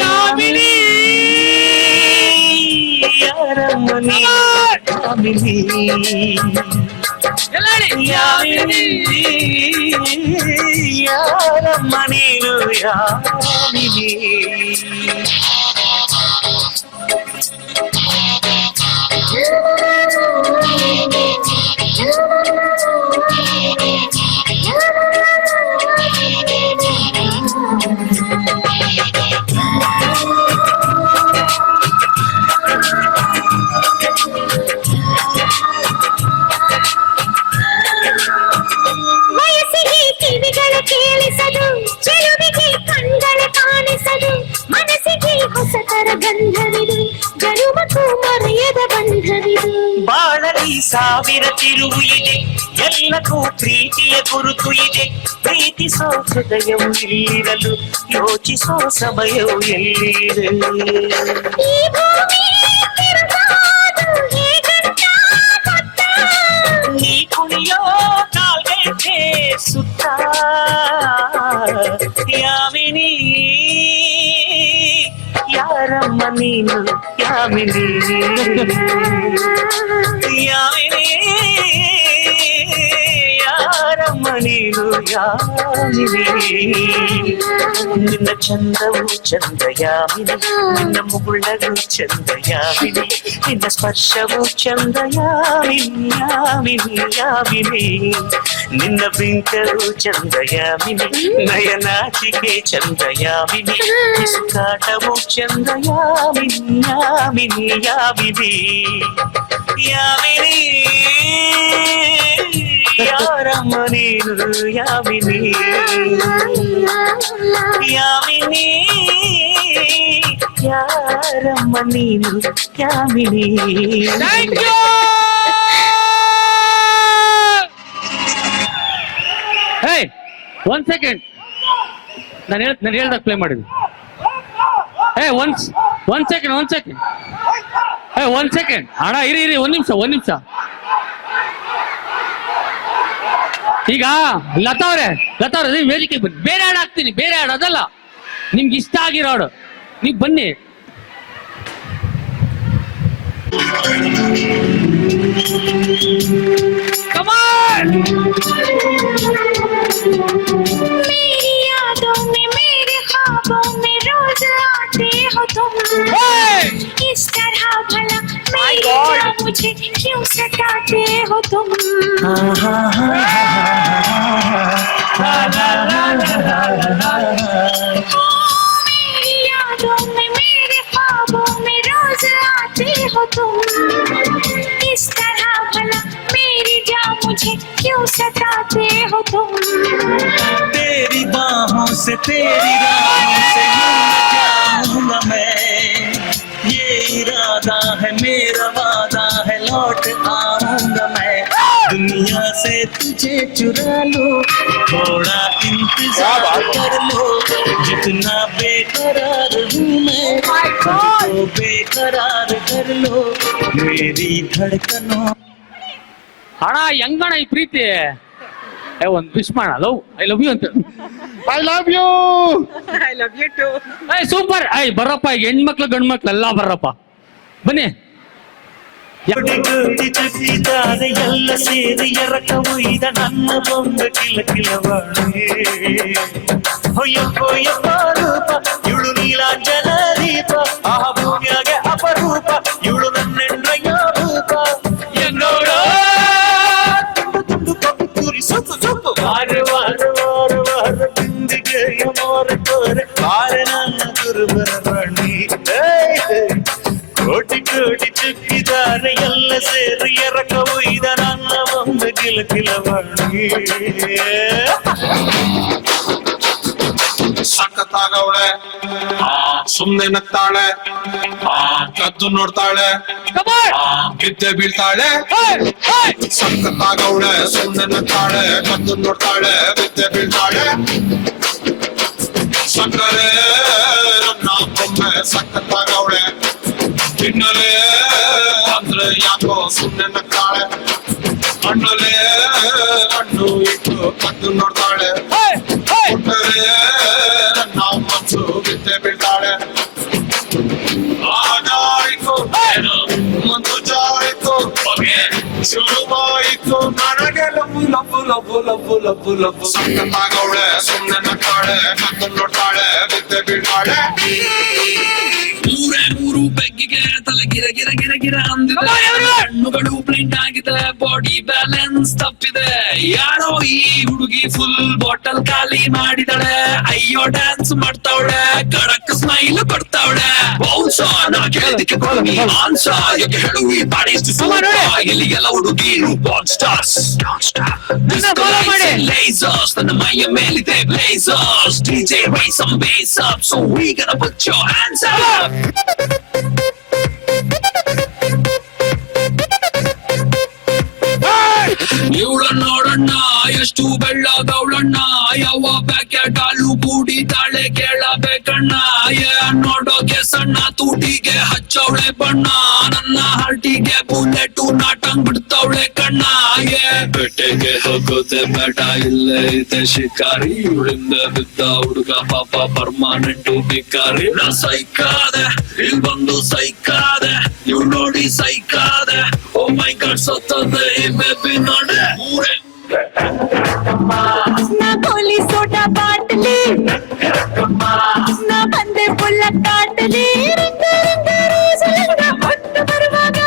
ಯಾಮಿನಿ ಯಾರಮ್ಮ ನೀನು ಯಾಮಿನಿ ಯಾಮಿನಿ ಯಾರಮ್ಮ ನೀನು ಯಾಮಿನಿ ವಯಸ್ಸಿಗೆ ಕಿವಿಗಳ ಕೇಳಿಸದು ಚೆಲುವಿಗೆ ಕಣ್ಗಳ ಕಾಣಿಸದು ಮನಸ್ಸಿಗೆ ಹೊಸತರ ಗಂಧವಿದು ಜನುಮಕ್ಕೂ ಮರೆಯದ ಬಂಧವಿದು ಬಾಳಲಿ ಸಾವಿರ ತಿರುವು ಇದೆ ಎಲ್ಲಕ್ಕೂ ಪ್ರೀತಿಯ ಗುರುತು ಇದೆ ಪ್ರೀತಿಸೋ ಹೃದಯವು ಇಲ್ಲಿರಲು ಯೋಚಿಸೋ ಸಮಯವು ಎಲ್ಲಿದೆ ಈ ಭೂಮಿ ತಿರುಗಾದು ಹೇಗಂತ ಗೊತ್ತಾ? ನೀ ಕುಣಿಯೋ ಕಾಲ್ಗೆ ಸುತ್ತ ಯಾಮಿನಿ ಯಾರಮ್ಮ ನೀನು ಯಾಮಿನಿ ಯಾಮಿನಿ ಯಾರಮ್ಮ ನೀನು ಯಾಮಿನಿ ನಿನ್ನ ಚಂದವು ಚಂದ ಯಾಮಿನಿ ನಿನ್ನ ಮುಗುಳಗೂ ಚಂದ ಯಾಮಿನಿ ನಿನ್ನ ಸ್ಪರ್ಶವು ಚಂದ ಯಾಮಿನಿ ಯಾಮಿನಿ ಯಾಮಿನಿ ನಿನ್ನ ಬಿಂಕವು ಚಂದ ಯಾಮಿನಿ ನಯನಾಚಿಕೆ ಚಂದ ಯಾಮಿನಿ ಪಿಸುಕಾಟವು ಚಂದ ಯಾಮಿನಿ ಯಾಮಿನಿ ಯಾಮಿನಿ ಯಾಮಿನಿ ಯಾರಮ್ಮ ನೀನು ಯಾಮಿನಿ ಯಾಮಿನಿ ಯಾರಮ್ಮ ನೀನು ಯಾಮಿನಿ. Thank you. ಹೇ ಒಂದ್ ಸೆಕೆಂಡ್, ನಾನು ಹೇಳ್ದಾಗ ಪ್ಲೇ ಮಾಡಿದ್ವಿ. ಹೇ ಒಂದ್ ಸೆಕೆಂಡ್ ಹೇ ಒಂದ್ ಸೆಕೆಂಡ್ ಅಣ್ಣ, ಇರಿ ಒಂದ್ ನಿಮಿಷ. ಈಗ ಲತಾ ಅವ್ರೆ ವೇದಿಕೆ ಬನ್ನಿ. ಬೇರೆ ಹಾಡು ಹಾಕ್ತೀನಿ, ಬೇರೆ ಹಾಡು ಅದಲ್ಲ, ನಿಮ್ಗೆ ಇಷ್ಟ ಆಗಿರೋ ಹಾಡು ನೀವ್ ಬನ್ನಿ. Come on! मेरी यादों में मेरे ख्वाबों में रोज आते हो तुम। Hey! इस तरह भला मेरी जान मुझे क्यों सताते हो तुम। मेरी यादों में मेरे ख्वाबों में रोज आते हो तुम। इस तरह भला मेरी जान मुझे क्यों सताते हो तुम। तेरी बाहों से तेरी राहों से यूं न जाऊंगा मैं, ये इरादा है मेरा वादा है लौट आऊंगा मैं। दुनिया से तुझे चुरा लो, थोड़ा इंतजार कर लो, जितना बेकरार हूँ मैं तुझको बेकरार कर लो मेरी धड़कनों. ಅಣ್ಣ ಹೆಂಗಣ ಈ ಪ್ರೀತಿ? ಒಂದ್ ವಿಶ್ ಮಾಡ, ಐ ಲವ್ ಯು ಅಂತ. I love you. ಸೂಪರ್. ಬರ್ರಪ್ಪ, ಈಗ ಹೆಣ್ಮಕ್ಳು ಗಂಡ್ಮಕ್ಳು ಎಲ್ಲ ಬರ್ರಪ್ಪ, ಬನ್ನಿ. ಕೋಟಿ ಕೋಟಿ ಚುಕ್ಕಿದ್ದಾರೆ ಎಲ್ಲ ಸೇರಿ ಎರಕ ಒಯ್ದ ನನ್ನ ಬೊಂಬೆ ಕಿಲಕಿಲವಾಣೆ. ಹೊಯ್ಯಪ್ಪ ರೂಪ ಇವಳು ನೀಲಾಂಜನ ದೀಪ, ಆ ಭೂಮಿಯಾಗೆ ಅಪರೂಪ ಇವಳು ನನ್ನೆಂಡ್ರಯ್ಯ ರೂಪ. ಎನ್ನೋಡೋ ತುಂಡು ಕಪ್ಪು ತುರಿ ಸೊಪ್ಪು ವಾರ ಬಿಂದಿಗೆಯ ಮಾರುತ್ತಾರೆ ಬಾರೆ ನನ್ನ ಗುರುಬರ ಬಣ್ಣಿ. ಕೋಟಿ ಕೋಟಿ ಚುಕ್ಕಿದ್ದಾರೆ ಎಲ್ಲ ಸೇರಿ ಎರಕ ಒಯ್ದ ನನ್ನ ಬೊಂಬೆ ಕಿಲಕಿಲವಾಣಿ. ಸಖತ್ತಾಗವಳೆ, ಸುಮ್ನೆ ನಗ್ತಾಳೆ, ಕದ್ದು ನೋಡ್ತಾಳೆ, ಗೆದ್ದೆ ಬೀಳ್ತಾಳೆ. ಸಖತ್ತಾಗವಳೆ, ಸುಮ್ನೆ ನಗ್ತಾಳೆ, ಕದ್ದು ನೋಡ್ತಾಳೆ, ಗೆದ್ದೆ ಬೀಳ್ತಾಳೆ. ಸಕ್ಕರೆ ನನ್ನ ಬೊಮ್ಮೆ ಸಖತ್ತಾಗವಳೆ, ತಿನ್ನಲೆ ಅಂದ್ರೆ ಯಾಕೋ ಸುಮ್ನೆ ನಗ್ತಾಳೆ, ಹಣ್ಣಲೆ ಹಣ್ಣು ಇಟ್ಟು ಕದ್ದು ನೋಡ್ತಾಳೆ, ಕೊಟ್ಟರೆ ನನ್ನ ಮನ್ಸು ಬಿದ್ದೆ ಬೀಳ್ತಾಳೆ. ಆಗಾಯಿತು ಏನು ಒಂದು ಜಾಯಿತು ಹೊಗೆ ಶುರುವಾಯಿತು ನನಗೆ ಲಬ್ಬು ಲಬ್ಬು ಲಬ್ಬು ಲಬ್ಬು ಲಬ್ಬು ಲಬ್ಬು. ಸಖತ್ತಾಗವಳೆ, ಸುಮ್ನೆ ನಗ್ತಾಳೆ, ಕದ್ದು ನೋಡ್ತಾಳೆ, ಬಿದ್ದೆ ಬೀಳ್ತಾಳೆ. ಮೂರು ಬೆಗ್ಗಿಗೆ ತಲೆ ಗಿರ ಗಿರ ಗಿರ ಗಿರ ಅಂದಿದೆ, ಕಣ್ಣುಗಳು ಬ್ಲೈಂಡ್ ಆಗಿದೆ, ಬಾಡಿ ಬ್ಯಾಲೆನ್ಸ್ ತಪ್ಪಿದೆ. ಯಾರೋ ಈ ಹುಡುಗಿ ಫುಲ್ ಬಾಟಲ್ ಖಾಲಿ ಮಾಡಿದಳೆ, ಅಯ್ಯೋ ಡ್ಯಾನ್ಸ್ ಮಾಡ್ತಾವಳೆ, ಕಡಕ್ ಸ್ಮೈಲ್ ಕೊಡ್ತಾವಳೆ. ನಾ ಕೇಳಿದಕ್ಕೆ ಕೊಡನಿ ಆನ್ಸ, ಯಾಕೆ ಹೇಳು ಈ ಬಾಡಿ ಇಲ್ಲಿಗೆಲ್ಲ ಹುಡುಗಿರು ಬಾನ್ ಸ್ಟಾರ್ಸ್. ಲೇಸರ್ಸ್ ನನ್ನ ಮೈಯ ಮೇಲಿದೆ blazers, DJ raise some bass up, so we gonna put your hands up. ಇವಳ ನೋಡಣ್ಣ ಎಷ್ಟು ಬೆಳ್ಳಗವಳಣ್ಣ, ಯಾವ ಪ್ಯಾಕೆಟ್ ಹಾಲು ಕುಡಿತಾಳೆ ಕೇಳಬೇಕಣ್ಣ. ನೋಡೋಕೆ ಸಣ್ಣ ತೂಟಿಗೆ ಹಚ್ಚವಳೆ ಬಣ್ಣ, ನನ್ನ ಹಾರ್ಟಿಗೆ ಬುಲೆಟು ನಾಟಂಗ್ ಬಿಡ್ತವಳೆ ಕಣ್ಣ. ಬೆಟ್ಟೆಗೆ ಹೋಗೋದೆ ಬೇಡ ಇಲ್ಲೇ ಇದೆ ಶಿಕಾರಿ, ಇವಳಿಂದ ಬಿದ್ದ ಹುಡುಗ ಪಾಪ ಪರ್ಮಾನೆಂಟು ಭಿಕಾರಿ. ನಾ ಸೈಕಾದೆ ಇಲ್ಲಿ ಬಂದು ಸೈಕಾದೆ, ಇವ್ ನೋಡಿ ಸೈಕಾದೆ. ಓ ಮೈ ಗಾಡ್ ಸತ್ತದೆ ಈ ಬೇಬಿ ನೋಡೆ ಊರೇ. ನಾ ಗೋಲಿ ಸೋಡಾ ಬಾಟಲಿ, ನಾ ಬಂದೆ ಪುಲ್ಲ ಕಾಟಲಿ, ರಿಂಗ ರಿಂಗ ರೋಸಲಿಂಗ ಹೊಟ್ಟು ಬರುವಾಗ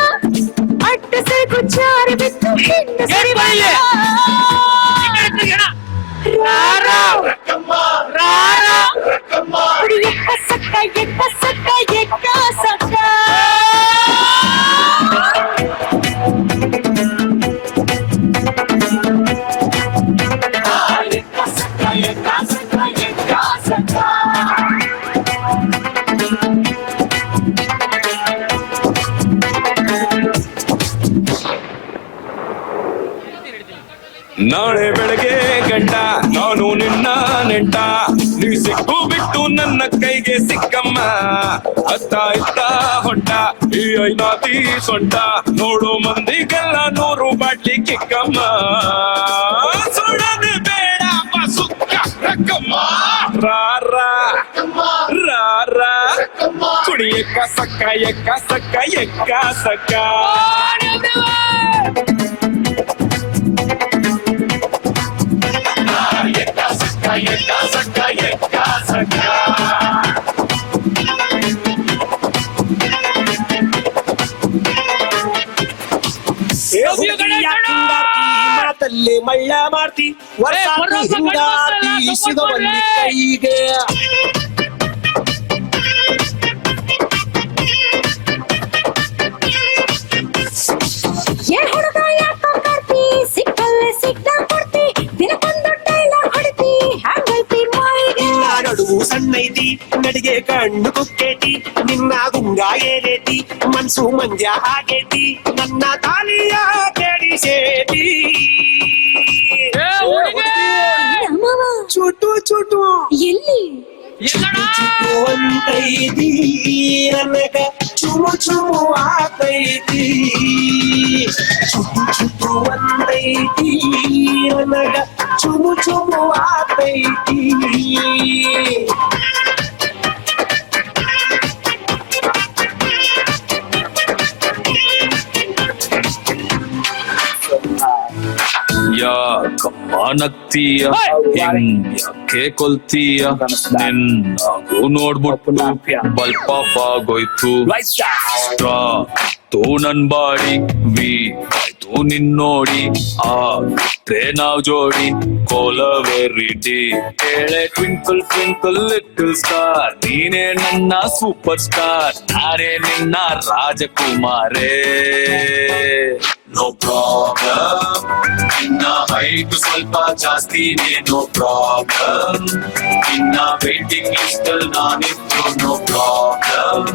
ಅಟ್ಟು ಸೆರಗು ಜಾರಿ ಬಿತ್ತು ಹಿಂದ ಸರಿವಾಗ. ಎಕ್ಕ ಸಕ್ಕ ಎಕ್ಕ ಸಕ್ಕ ಎಕ್ಕ ಸಕ್ಕ ನಾಳೆ ಬೆಳಗ್ಗೆ ಗಂಟ ನಾನು ನಿನ್ನ ನೆಂಟ ನೀ ಸಿಕ್ಕು ಬಿಟ್ಟು ನನ್ನ ಕೈಗೆ ಸಿಕ್ಕಮ್ಮ ಅತ್ತ ಇತ್ತ ಹೊಂಟ ಈ ಐನಾತಿ ಸೊಂಟ ನೋಡು ಮಂದಿಗೆಲ್ಲ 100 ಬಾಟ್ಲಿ ಕಿಕ್ಕಮ್ಮ ಸುಡದೆ ಬೇಡ ಸುಕ್ಕ ರಕ್ಕಮ್ಮ ರಾರ ರಾರ ಕುಡಿ ಎಕ್ಕ ಸಕ್ಕ ಎಕ್ಕ ಸಕ್ಕ ಎಕ್ಕ ಸಕ್ಕ ಮಾತಲ್ಲಿ ಮಳ್ಳ ಮಾಡ್ತಿ ಸಿಗವಲ್ಲಿ ಕೈಗೆ ಹುಡುಗ ಯಾಕೋ ಕಾರ್ತಿ ಸಿಕ್ಕಲ್ಲೇ ಸಿಗ್ದ ಕೊಡ್ತಿ ದಿನಕ್ಕೊಂದು ಡೈಲಾಗ್ ಹೊಡಿತಿ ಹಂಗೈತಿ ಮೈಗೆ ನಡುವು ಸಣ್ಣೈತಿ ನಡಿಗೆ ಕಣ್ಣು ಕುಕ್ಕೇತಿ ನಿನ್ನ ಗುಂಗ ಏರೇತಿ ಮನ್ಸು ಮಂಜ ಆಗೇತಿ ನನ್ನ ತಾಲಿಯ ಕೆಡಿಸೇತಿ ಚುಟು ಚುಟು ಎಲ್ಲಿ ಚುಟು ಅಂತೈತಿ ನನಗ ಚುಮು ಚುಮು ಆತೈತಿ ಚುಟು ಚುಟು ಅಂತೈತಿ ನನಗ ಚುಮು ಚುಮು ಆತೈತಿ ಯಾಕಮ್ಮ ನಗ್ತೀಯ ಯಾಕೆ ಕೊಲ್ತೀಯ ನಿನ್ನಾಗೂ ನೋಡ್ಬಿಟ್ಟು ಬಲ್ಪ ಬಾಗೋಯ್ತು ತೂ ನನ್ ಬಾಡಿ ಆಯ್ತು ನಿನ್ನೋಡಿ ಆದ್ರೆ ನಾವ್ ಜೋಡಿ ಕೋಲವೆರಿಡಿ ಕೇಳೆ ಟ್ವಿಂಕಲ್ ಟ್ವಿಂಕಲ್ ಲಿಟಲ್ ಸ್ಟಾರ್ ನೀನೇ ನನ್ನ ಸೂಪರ್ ಸ್ಟಾರ್ ನಾನೇ ನಿನ್ನ ರಾಜಕುಮಾರೇ ನೋ ಪ್ರಾಬ್ಲಮ್ ನಿನ್ನ ಹೈಟ್ ಸ್ವಲ್ಪ ಜಾಸ್ತಿನೇ ನೋ ಪ್ರಾಬ್ಲಮ್ ನಿನ್ನ ವೇಟಿಂಗ್ ಲಿಸ್ಟ್ ಅಲ್ಲಿ ನಾನಿತ್ತು ನೋ ಪ್ರಾಬ್ಲಮ್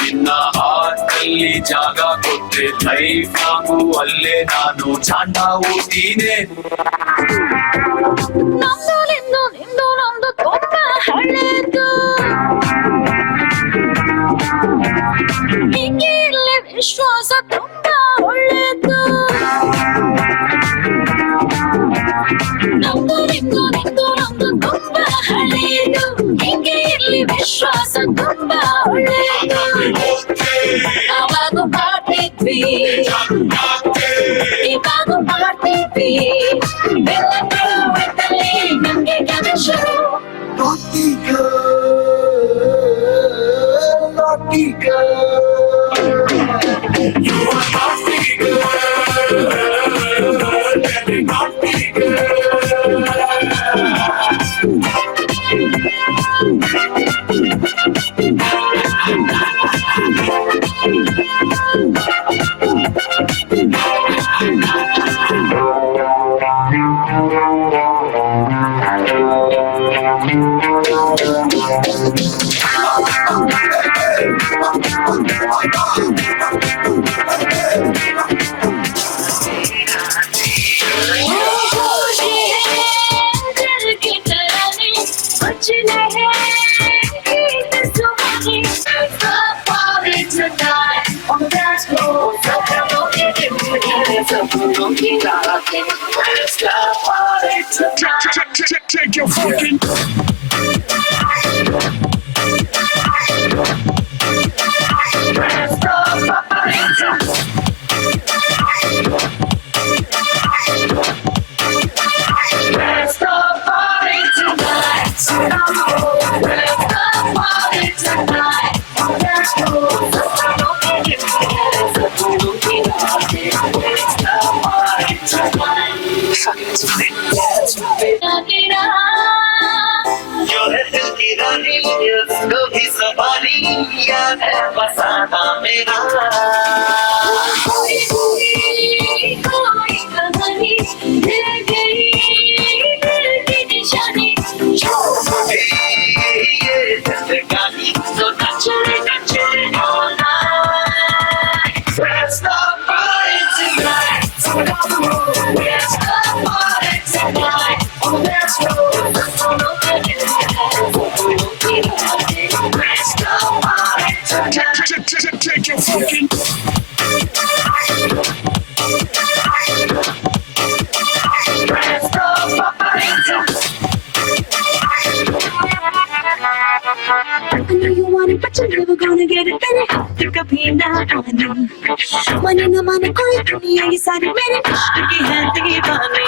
ನಿನ್ನ ಹಾರ್ಟ್ ಅಲ್ಲಿ ಜಾಗ ಕೊಟ್ಟೆ ಲೈಫ್ ನಾಗು ಅಲ್ಲೇ ನಾನು ಚಾಂಡ ಊಟೀನೆ ನಮ್ದು ನಿಂದು ನಿಂದು ನಮ್ದು ತುಂಬಾ ಹಳೇದು ಹಿಂಗೆ ಇರ್ಲಿ ವಿಶ್ವಾಸ ತುಂಬಾ ಒಳ್ಳೇದು ನಮ್ದು ನಿಂದು ನಿಂದು ನಮ್ದು ತುಂಬಾ ಹಳೇದು ಹಿಂಗೆ ಇರ್ಲಿ ವಿಶ್ವಾಸ ತುಂಬಾ ಒಳ್ಳೇದು ಅವಾಗ ಮಾಡ್ತಿದ್ವಿ ಇವಾಗ ಮಾಡ್ತಿದ್ವಿ ಬೆಳಕಲ್ಲಿ ನಮ್ಗೆ ಕನಸು naughty girl, naughty girl. You are naughty girl, very naughty girl. Take your fucking never gonna get it तेरे हाथ कभी ना आने माने न माने कोई दुनिया ये सारी मेरे इश्क की है दीवानी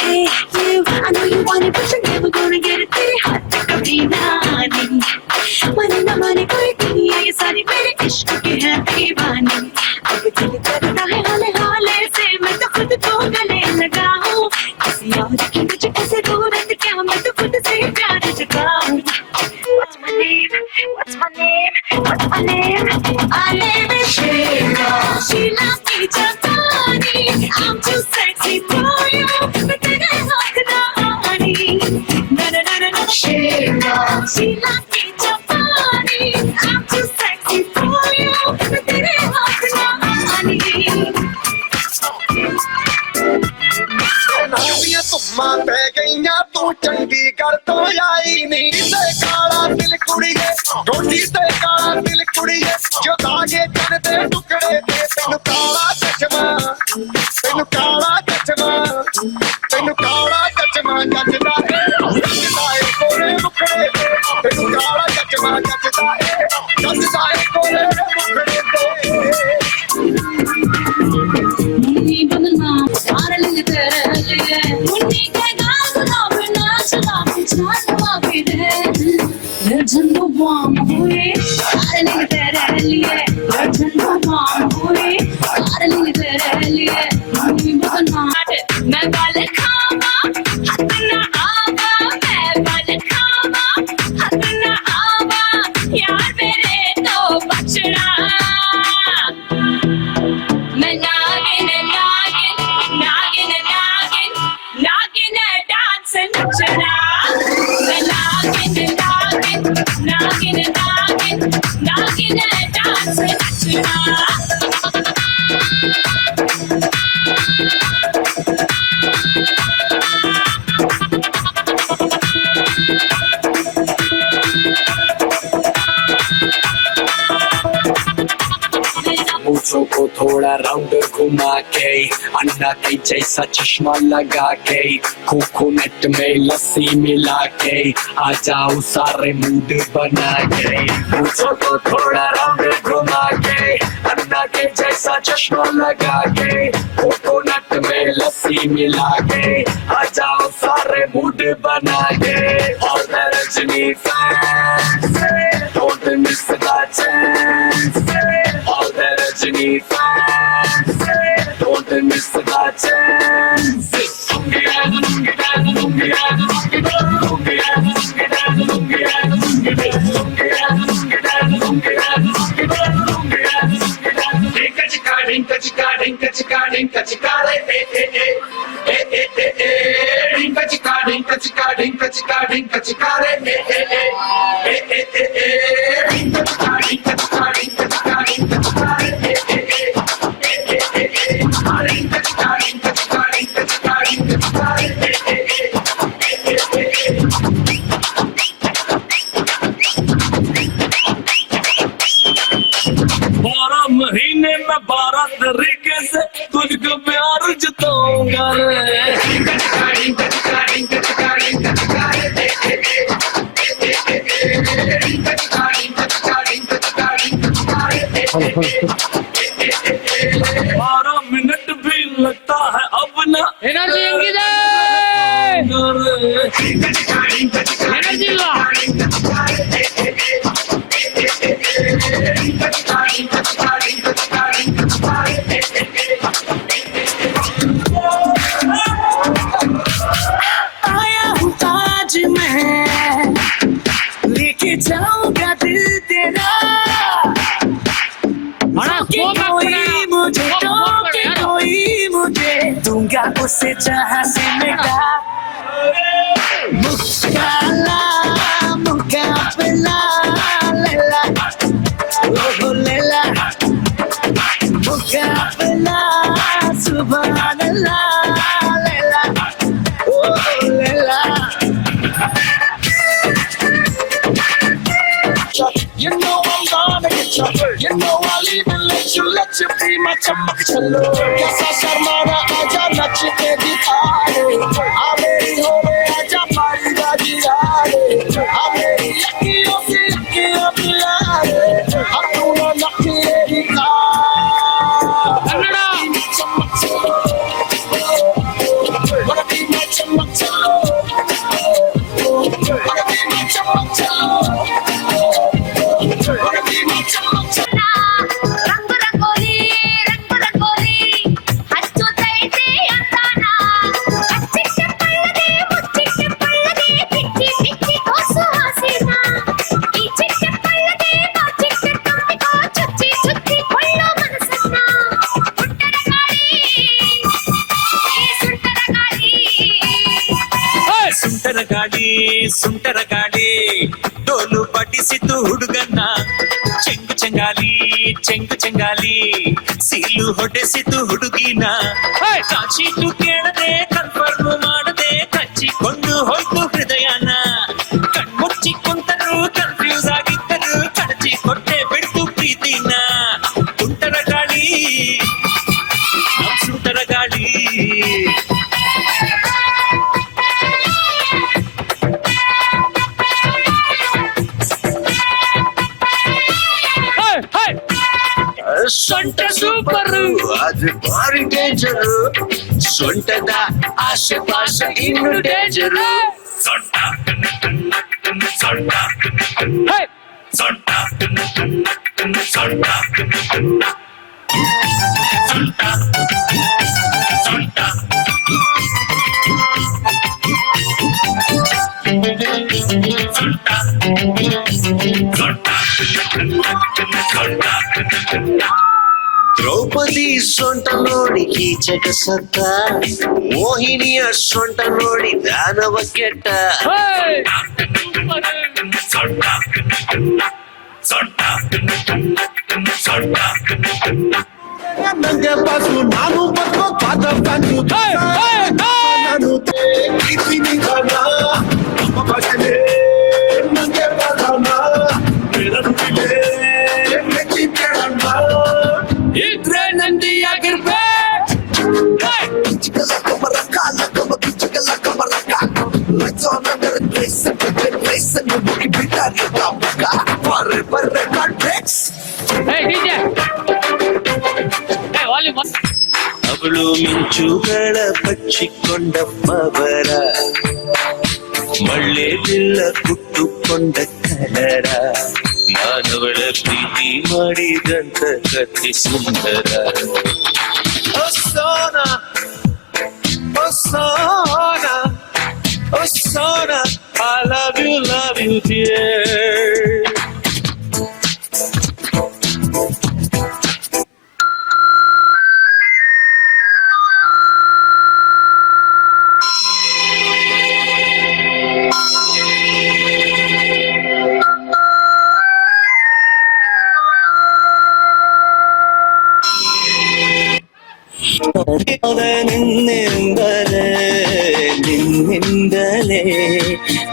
Hey you, I know you want it but you're never gonna get it तेरे हाथ कभी ना आने माने न माने कोई दुनिया ये सारी मेरे इश्क की है दीवानी अब दिल करता है हाले हाले से मैं तो खुद को गले लगाऊं किसी और की मुझे ऐसे जरूरत क्या मैं तो खुद से प्यार जगाऊं What's my name? What's my name? What's my name? My name is Sheila Sheila की जवानी I'm too sexy for you मैं तेरे हाथ ना आनी ना ना ना ना Sheila Sheila की जवानी I'm too sexy for you मैं तेरे हाथ ना आनी नावियां तुम्मा पै गईयां तू चंडीगढ़ तो आई नहीं ते काला दिल कुड़िए ढोडी ते काला दिल कुड़िए जो धागे चन दे टुकड़े ते तेनु काला चश्मा जचदा है कोले मुखड़े ते तेनु काला चश्मा जचदा है कोले मुखड़े ते मुन्नी बदलना सारे लिंग तेरे लिए मुन्नी के गाल गुलाब नाच लाभ चालवा फिरे झंडू बम हुए सारे लिंग तेरे लिए झंडू बम हुए सारे लिंग तेरे लिए मुन्नी बदलना मैं बाल खावा हाथ ना आवा मैं बाल खावा हाथ ना आवा यार मेरे तो बचना मैं नागिन नागिन नागिन नागिन नागिन डांस नचना मैं नागिन नागिन नागिन नागिन नागिन डांस नचना मूछों को थोड़ा राउंड घुमा के अन्ना के जैसा चश्मा लगा के कोकोनट में लस्सी मिला के आ जाओ सारे मूड बना के मूछों को थोड़ा राउंड घुमा के अन्ना के जैसा चश्मा लगा के कोकोनट में लस्सी मिला के आ जाओ सारे मूड बना के और मैं Rajni fan don't miss the chance all the Rajini fans don't miss the chance महीने में 12 तरीके से तुझको प्यार जताऊंगा रे 12 मिनट भी लगता है अब ना एनर्जी ಹೆಂಗಿದೆ ಎನರ್ಜಿ ಇಲ್ವಾ 我谁这还是没打。Mukala, mukapela, lela, oh lela, mukapela, subhanallah, lela, oh lela. You know I'm gonna get you. You know I'll even let you be my chamak chalo. Kaisa sharmana aja. आजा नच के दिखा दे मेरी हो आजा मारी बाजी रे मेरी अखियों से अखियों मिला दे अब तू ना नखरे दिखा ಕನ್ನಡ चमक चलो wanna be my चमक चलो wanna be my चमक चलो wanna be my चमक चलो రంగు రంగోలి హచ్చుతైతే అందాన అచ్చిట్ట పల్లదే ముచ్చిట్ట పల్లదే టిక్కి టిక్కి కోసు హాసినా ఈ చిట్ట పల్లదే మా చిట్ట తమ్మికో చుచ్చి చుచ్చి కొల్లో మనసన్న సుంటర గాలి ಸುಂಟರ ಗಾಳಿ ಡೋಲು ಬಡಿಸಿತು ಹುಡುಗನ್ನ ಚೆಂಗು ಚೆಂಗಾಲಿ ಸೀಲು ಹೊಡೆಸಿತು ಹುಡುಗಿನ ಕಾಶಿಟ್ಟು ಕೇಳದೆ ಕನ್ಫರ್ಮ್ ಮಾಡದೆ ಕಚ್ಚಿಕೊಂಡು ಹೋಯ್ತು ಹೃದಯನ ಕಣ್ಮುಚ್ಚಿ ಕುಂತರು ಕನ್ಫ್ಯೂಸ್ ಆಗಿದ್ದರು ಕಡಚಿ ಕೊಟ್ಟೆ ಬಿಡ್ತು ಪ್ರೀತಿನ ಸುಂಟರ ಗಾಳಿ ಸುಂಟರ ಗಾಳಿ ಸೊಂಟ ಸೂಪರ್ ಅದು ಭಾರಿ ಡೇಂಜರ್ ಸೊಂಟದ ಆಶೆ ಪಾಶ ಇನ್ನು ಡೇಂಜರ್ ಸೊಂಟ ಸೊಂಟ ಸೊಂಟ ಸೊಂಟ ಸೊಂಟ ಸೊಂಟ ದ್ರೌಪದಿ ಸೊಂಟ ನೋಡಿ ಕೀಚಕ ಸತ್ತ ಮೋಹಿನಿಯ ಸೊಂಟ ನೋಡಿ ದಾನವ ಕೆಟ್ಟ ನಂಗೆ ಬಾಸು ನಾನು ಬದುಕೋ ಪಾದ ಬಂದು ನಾನು ಪ್ರೀತಿ ನಿಧಾನ ನಮ್ಮ ಭಾಷೆನೇ ನಂಗೆ ಬಾಧನ ಬೇರನುಡಿಲೇ ಮೆಚ್ಚಿ ಬೇಡಣ್ಣ ಇದ್ರೆ ನಂದಿಯಾಗಿರ್ಬೇಕು ಚಿಕ್ಕಲ ಕಮರ ಕಾಲ ಕಮ ಚಿಕ್ಕಲ ಕಮರ Lights on under the place and you book it bitter ಬರ್ರೆ ಕಾಂಟ್ಯಾಕ್ಟ್ಸ್ ಅವಳು ಮಿಂಚುಗಳ ಪಚ್ಚಿಕೊಂಡಪ್ಪವರ ಮಳ್ಳೆಲಿಲ್ಲ ಕುಟ್ಟುಕೊಂಡ ಕಲರ ಮಾನವಳ ಪ್ರೀತಿ ಮಾಡಿದಂತ ಕಥೆ ಸುಂದರ Sona Sona Sona I love you dear.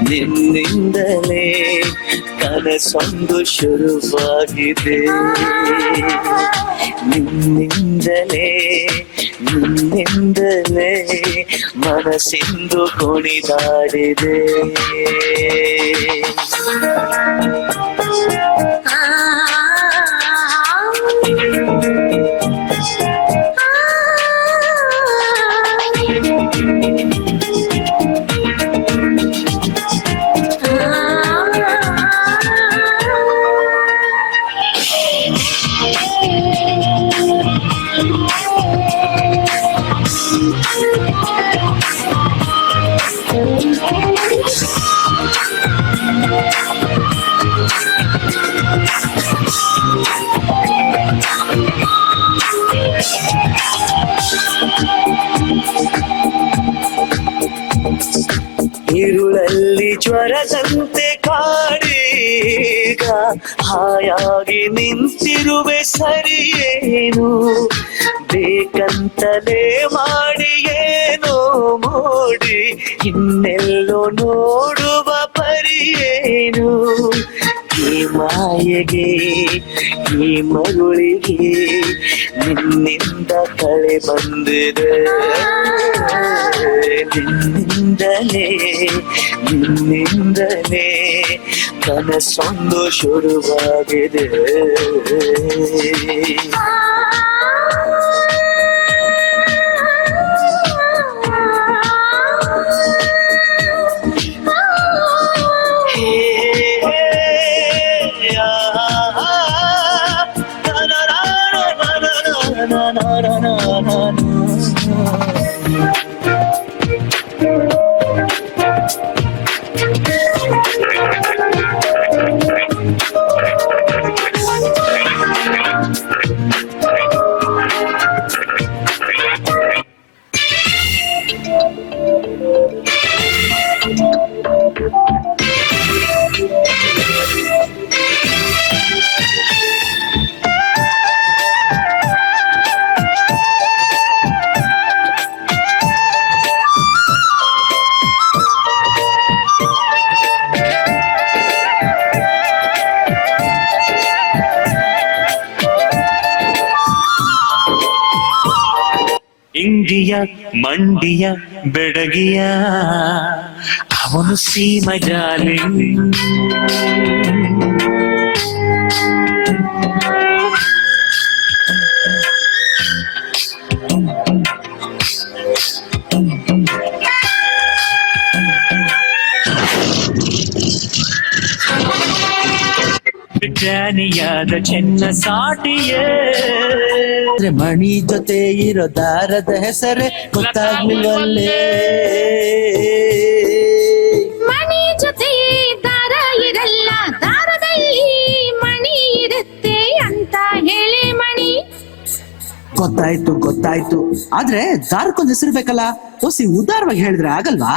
ನಿನ್ನಿಂದಲೇ ಕನಸೊಂದು ಶುರುವಾಗಿದೆ ನಿನ್ನಿಂದಲೇ ಮನಸ್ಸಿಂದು ಕುಣಿದಾಡಿದೆ ഇരുളಲ್ಲಿ ಜ್ವರದಂತೆ ಕಾಡೀಗ ಹಾಯಾಗಿ ನಿಂತಿರುವೆ ಸರಿಯೇನು ಬೇಕಂತಲೇ ಮಾಡಿ ಏನೋ ಮೋಡಿ ಇನ್ನೆಲ್ಲೋ ನೋಡುವ ಪರಿಯೇನು ಈ ಮಾಯೆಗೆ ಈ ಮರುಳಿಗೆ ನಿನ್ನಿಂದ ಕಳೆ ಬಂದಿದೆ ನಿನ್ನಿಂದಲೇ ಕನಸೊಂದು ಶುರುವಾಗಿದೆ ಇಂಡಿಯ ಮಂಡಿಯ ಬೆಡಗಿಯ ಅವನು ಸೀಮಜಾಲಿ ಜಾನಿಯಾದ ಚೆನ್ನ ಸಾಟಿಯೇ ಮಣಿ ಜೊತೆ ಇರೋ ದಾರದ ಹೆಸರೇ ಗೊತ್ತಾಗ್ಲಿಲ್ವಲ್ಲೇ ಮಣಿ ಜೊತೆ ದಾರ ಇರಲ್ಲ ದಾರದಲ್ಲಿ ಮಣಿ ಇರುತ್ತೆ ಅಂತ ಹೇಳಿ ಮಣಿ ಗೊತ್ತಾಯ್ತು ಆದ್ರೆ ದಾರಕ್ಕೊಂದ್ ಹೆಸರು ಬೇಕಲ್ಲ ಹೊಸಿ ಉದಾರವಾಗಿ ಹೇಳಿದ್ರೆ ಆಗಲ್ವಾ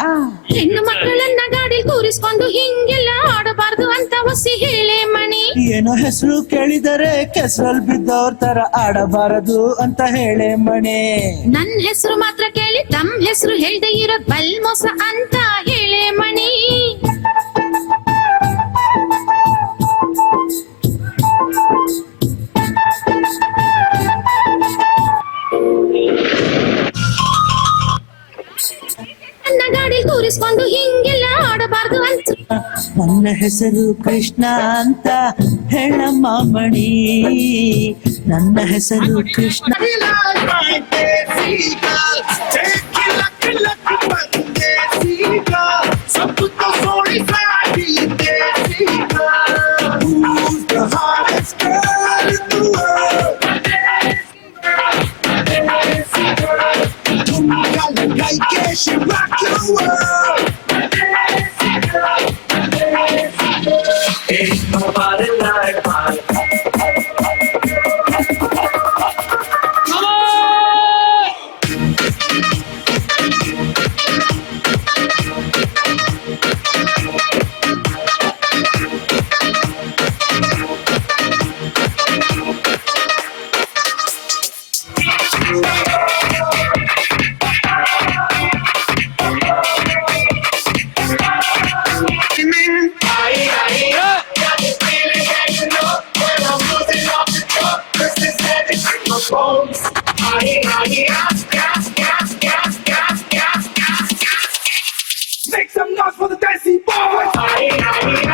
ಹೆಣ್ಣು ಮಕ್ಕಳನ್ನ ಗಾಡಿ ಕೂರಿಸ್ಕೊಂಡು ಹಿಂಗೆಲ್ಲ ಆಡಬಾರ್ದು ಅಂತ ಹೊಸಿ ಹೇಳಿ ಮಣಿ ಏನೋ ಹೆಸರು ಕೇಳಿದರೆ ಕೆಸರಲ್ಲಿ ಬಿದ್ದವ್ರ ತರ ಆಡಬಾರದು ಅಂತ ಹೇಳೆ ಮಣಿ ನನ್ ಹೆಸರು ಮಾತ್ರ ಕೇಳಿ ತಮ್ಮ ಹೆಸರು ಹೇಳ್ದೆ ಇರೋದ್ ಬಲ್ ಮೋಸ ಅಂತ ಹೇಳಿ ಮಣಿ ನನ್ನ ಗಾಡಿ ಕೂರಿಸ್ಕೊಂಡು ಹಿಂಗೆಲ್ಲ ಆಡಬಾರ್ದು ಅಂತ ನನ್ನ ಹೆಸರು ಕೃಷ್ಣ ಅಂತ ಹೇಳಮ್ಮ ಮಣಿ ನನ್ನ ಹೆಸರು Krishna She rock your world. Ain't nobody like mine. Make some noise for the Desi Boys!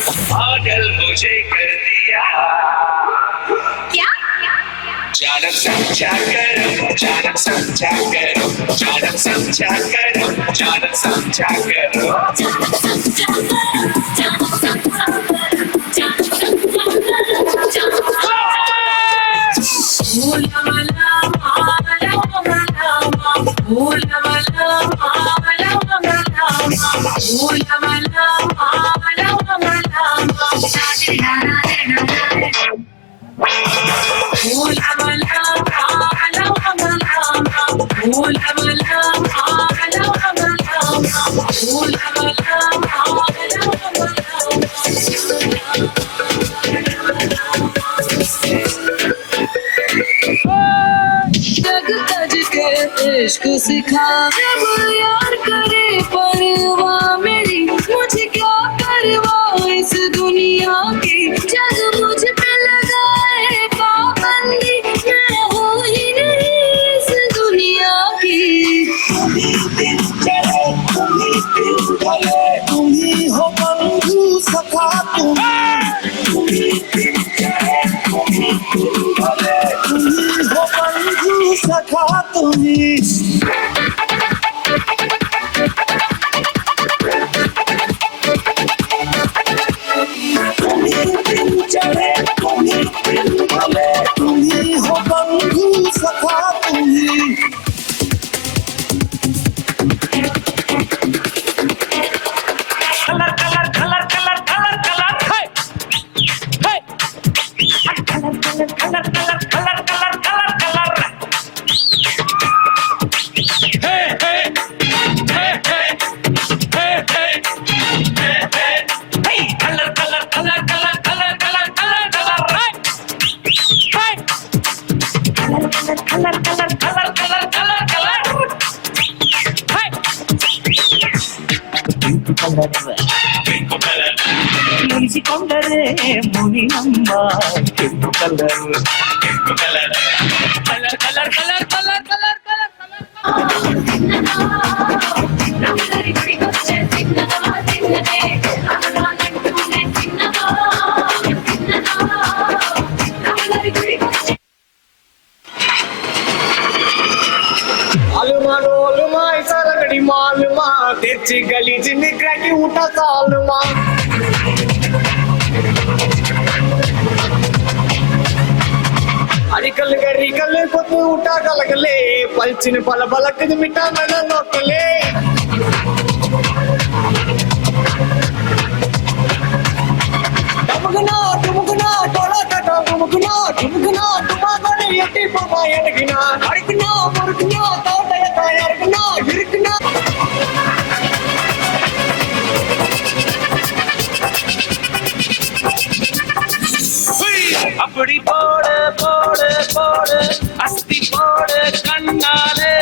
पागल मुझे कर दिया क्या जानम समझा करो जानम समझा करो जानम समझा करो जानम समझा करो इश्क सिखा जब यार करे परवाह मेरी मुझे क्या परवाह इस दुनिया की जग मुझ पे लगाए पाबंदी मैं हो ही नहीं इस दुनिया की तुम्ही हो बंधु सखा तुम्ही हो बंधु सखा तुम्ही तुम्ही हो बंधु सखा तुम्ही ಮುನಿಸಿಕೊಂಡರೆ ಮುನಿ ನಮ್ಮ ಕೆಂಪು colour colour colour colour colour colour colour ಮಾಲುಮಾ ಸರಗಡಿ ಮಾಲುಮಾ ತೆಚ್ಚಿ ಗಲೀಜ್ ನಿಗ್ರಹಿ ಊಟ ಸಾಲುಮಾ ಅರಿಕಲ್ ಗರಿಕಲ್ ಕೊತ್ತು ಊಟ ಕಲಗಲೆ ಪಲ್ಚಿನ ಪಲ ಬಲಕದ ಮಿಟ್ಟ ನನ್ನ ನೋಕಲೆ ಟುಮುಗುನಾ ಟೊಳ ಟಟ ಟುಮುಗುನಾ ಟುಮಾಗಡೆ ಎಟ್ಟಿ ಪಮ ಎಡಗಿನ ಅಡಿಗಿನಾ ಮುರುಗಿನಾ ತೋಟಯ ತಯಾರಿಗಿನಾ ಇರುಗಿನಾ அப்படி போடு போடு போடு அஸ்தி போடு கண்ணாலே